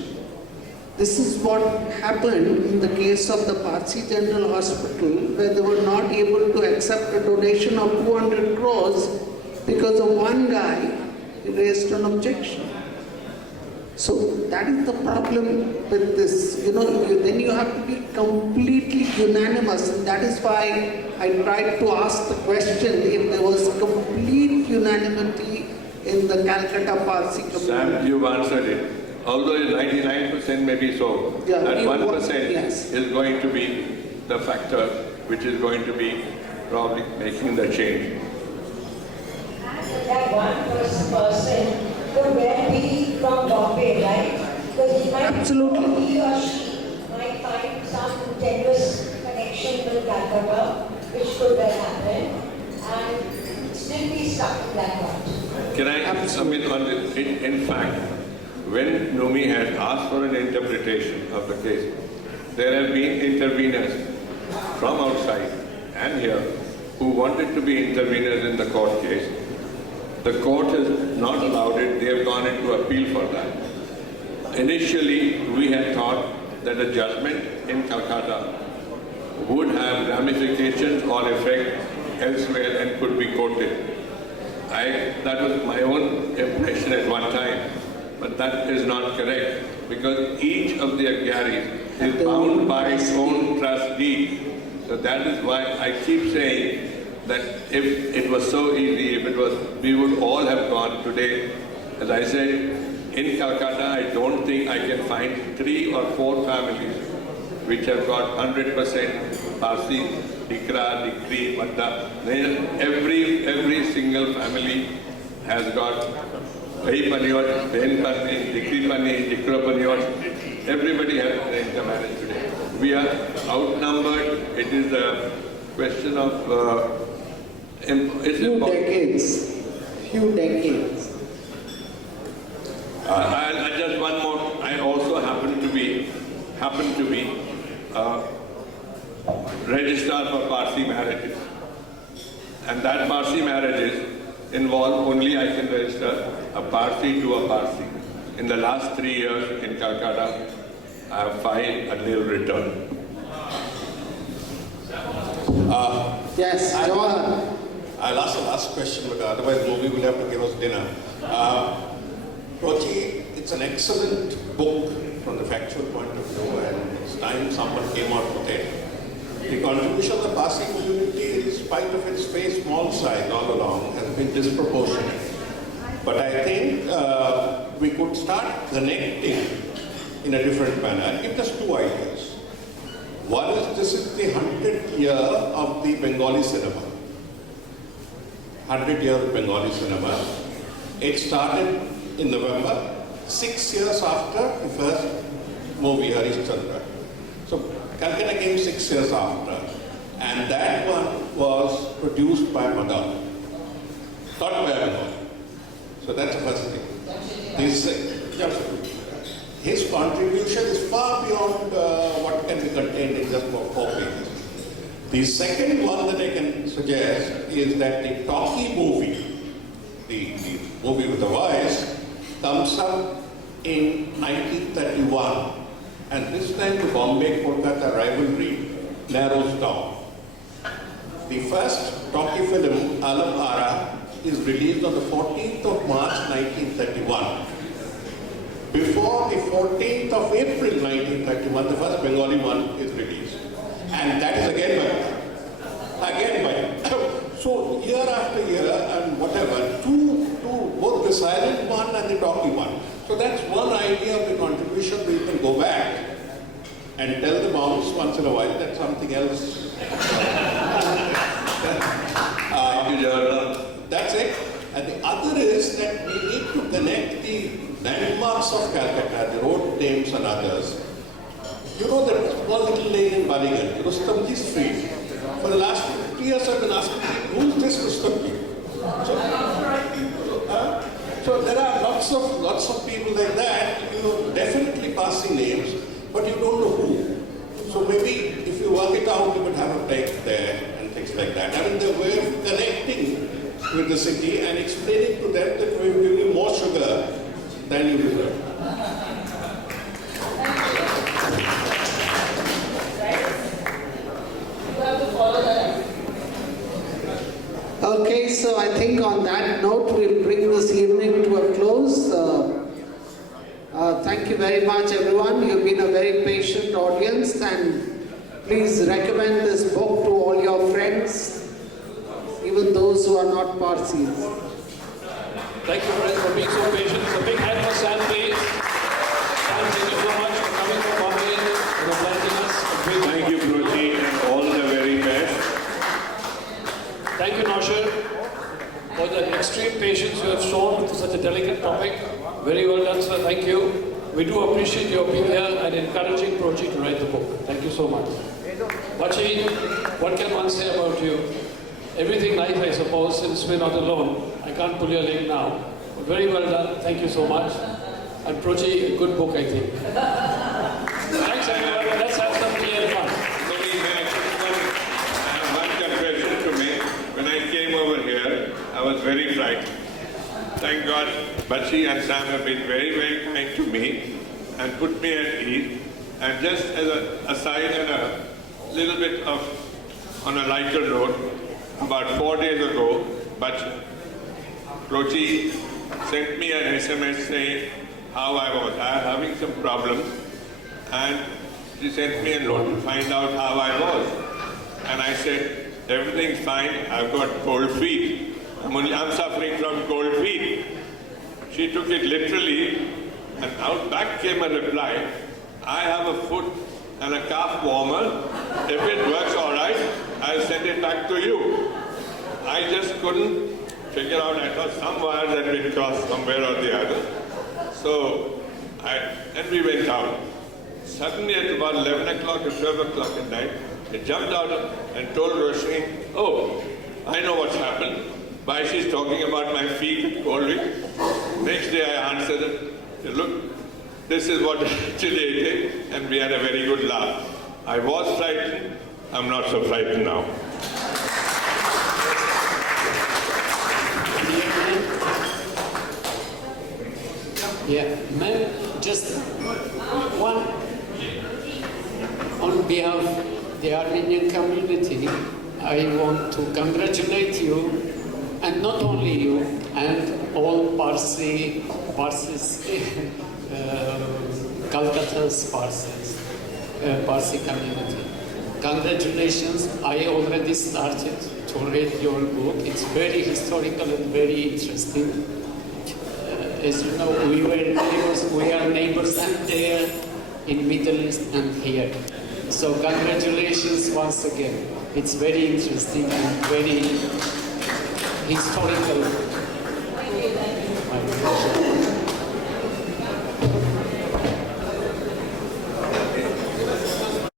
This is what happened in the case of the Parsi General Hospital, where they were not able to accept a donation of 200 crores because of one guy who raised an objection. So that is the problem with this. Then you have to be completely unanimous, and that is why I tried to ask the question if there was complete unanimity in the Calcutta Parsi community. Sam, you've answered it. Although 99% may be so, Yeah, that 1% yes. is going to be the factor which is going to be probably making the change. And that one person could well be from Bombay, right? Because he or she might find some tenuous connection with Calcutta, which could well happen, and still be stuck in that one. Can I submit on this? In fact, when Numi had asked for an interpretation of the case, there have been interveners from outside and here who wanted to be interveners in the court case. The court has not allowed it. They have gone into appeal for that. Initially, we had thought that a judgment in Calcutta would have ramifications or effect elsewhere and could be quoted. That was my own impression at one time, but that is not correct, because each of the Agyaris is bound by its own trust deed. So that is why I keep saying that if it was so easy, we would all have gone today. As I said, in Calcutta, I don't think I can find 3 or 4 families which have got 100% Parsi, Dikra, Dikri, Madda. Every single family has got Bhai Paniyot, Ben Pani, Dikri Pani, Dikra Paniyot. Everybody has an intermarriage today. We are outnumbered. It is a question of few decades. And just one more. I also happen to be registrar for Parsi marriages, and that Parsi marriages involve only I can register a Parsi to a Parsi. In the last 3 years in Calcutta, I have filed a nil return. Yes, Johan. I'll ask the last question, but otherwise Bobby will have to give us dinner. Rochi, it's an excellent book from the factual point of view, and it's time someone came out with it. The contribution of the Parsi community, in spite of its very small size all along, has been disproportionate. But I think we could start connecting in a different manner. I'll give us 2 ideas. One is, this is the 100th year of the Bengali cinema. 100 years of Bengali cinema. It started in November, 6 years after the first movie, Harishchandra. So Calcutta came 6 years after, and that one was produced by Madan. Not by Bengali. So that's the first thing. His contribution is far beyond what can be contained in just 4 pages. The second one that I can suggest is that the talkie movie, the movie with the voice, comes up in 1931. And this time the Bombay-Kolkata rivalry narrows down. The first talkie film, Alam Ara, is released on the 14th of March 1931. Before the 14th of April 1931, the first Bengali one is released. And that is again by. So year after year and whatever, two, both the silent one and the talkie one. So that's one idea of the contribution. We can go back and tell the mouse once in a while that something else. That's it. And the other is that we need to connect the landmarks of Calcutta, the road names and others. You know that small little lane in Baligan, Rustamji Street. For the last 50 years I've been asking, who is this Rustamji? So there are lots of people like that, definitely passing names, but you don't know who. So maybe if you work it out, you could have a text there and things like that. I mean, the way of connecting with the city and explaining to them that we will give you more sugar than you deserve. Okay, so I think on that note, we'll bring this evening to a close. Thank you very much, everyone. You've been a very patient audience, and please recommend this book to all your friends, even those who are not Parsis. Thank you, friends, for being so patient. It's a big hand for Sam, please. Sam, thank you so much for coming from Bombay and obliging us. Thank you, Prochi, and all the very best. Thank you, Naushir, for the extreme patience you have shown with such a delicate topic. Very well done, sir. Thank you. We do appreciate your being here and encouraging Prochi to write the book. Thank you so much. Bachi, what can one say about you? Everything nice, I suppose, since we're not alone. I can't pull your leg now. But very well done. Thank you so much. And Prochi, a good book, I think. Thanks, everyone. Let's have some tea and fun. When I came over here, I was very frightened. Thank God, Bachi and Sam have been very, very kind to me and put me at ease. And just as an aside and a little bit of, on a lighter note, about 4 days ago, Prochi sent me an SMS saying how I was having some problems, and she sent me a note to find out how I was. And I said, everything's fine, I've got cold feet. I'm suffering from cold feet. She took it literally, and out back came a reply, I have a foot and a calf warmer. If it works all right, I'll send it back to you. I just couldn't figure out, I thought some wires had been crossed somewhere or the other. So, and we went out. Suddenly at about 11 o'clock or 12 o'clock at night, I jumped out and told Roshni, oh, I know what's happened. Why she's talking about my feet cold week. Next day I answered her, look, this is what actually it is, and we had a very good laugh. I was frightened, I'm not so frightened now. Yeah, ma'am, just one, on behalf of the Armenian community, I want to congratulate you, and not only you, and all Parsis, Calcutta's Parsi community. Congratulations, I already started to read your book. It's very historical and very interesting. As you know, we are neighbors and there in Middle East and here. So congratulations once again. It's very interesting and very historical. My pleasure.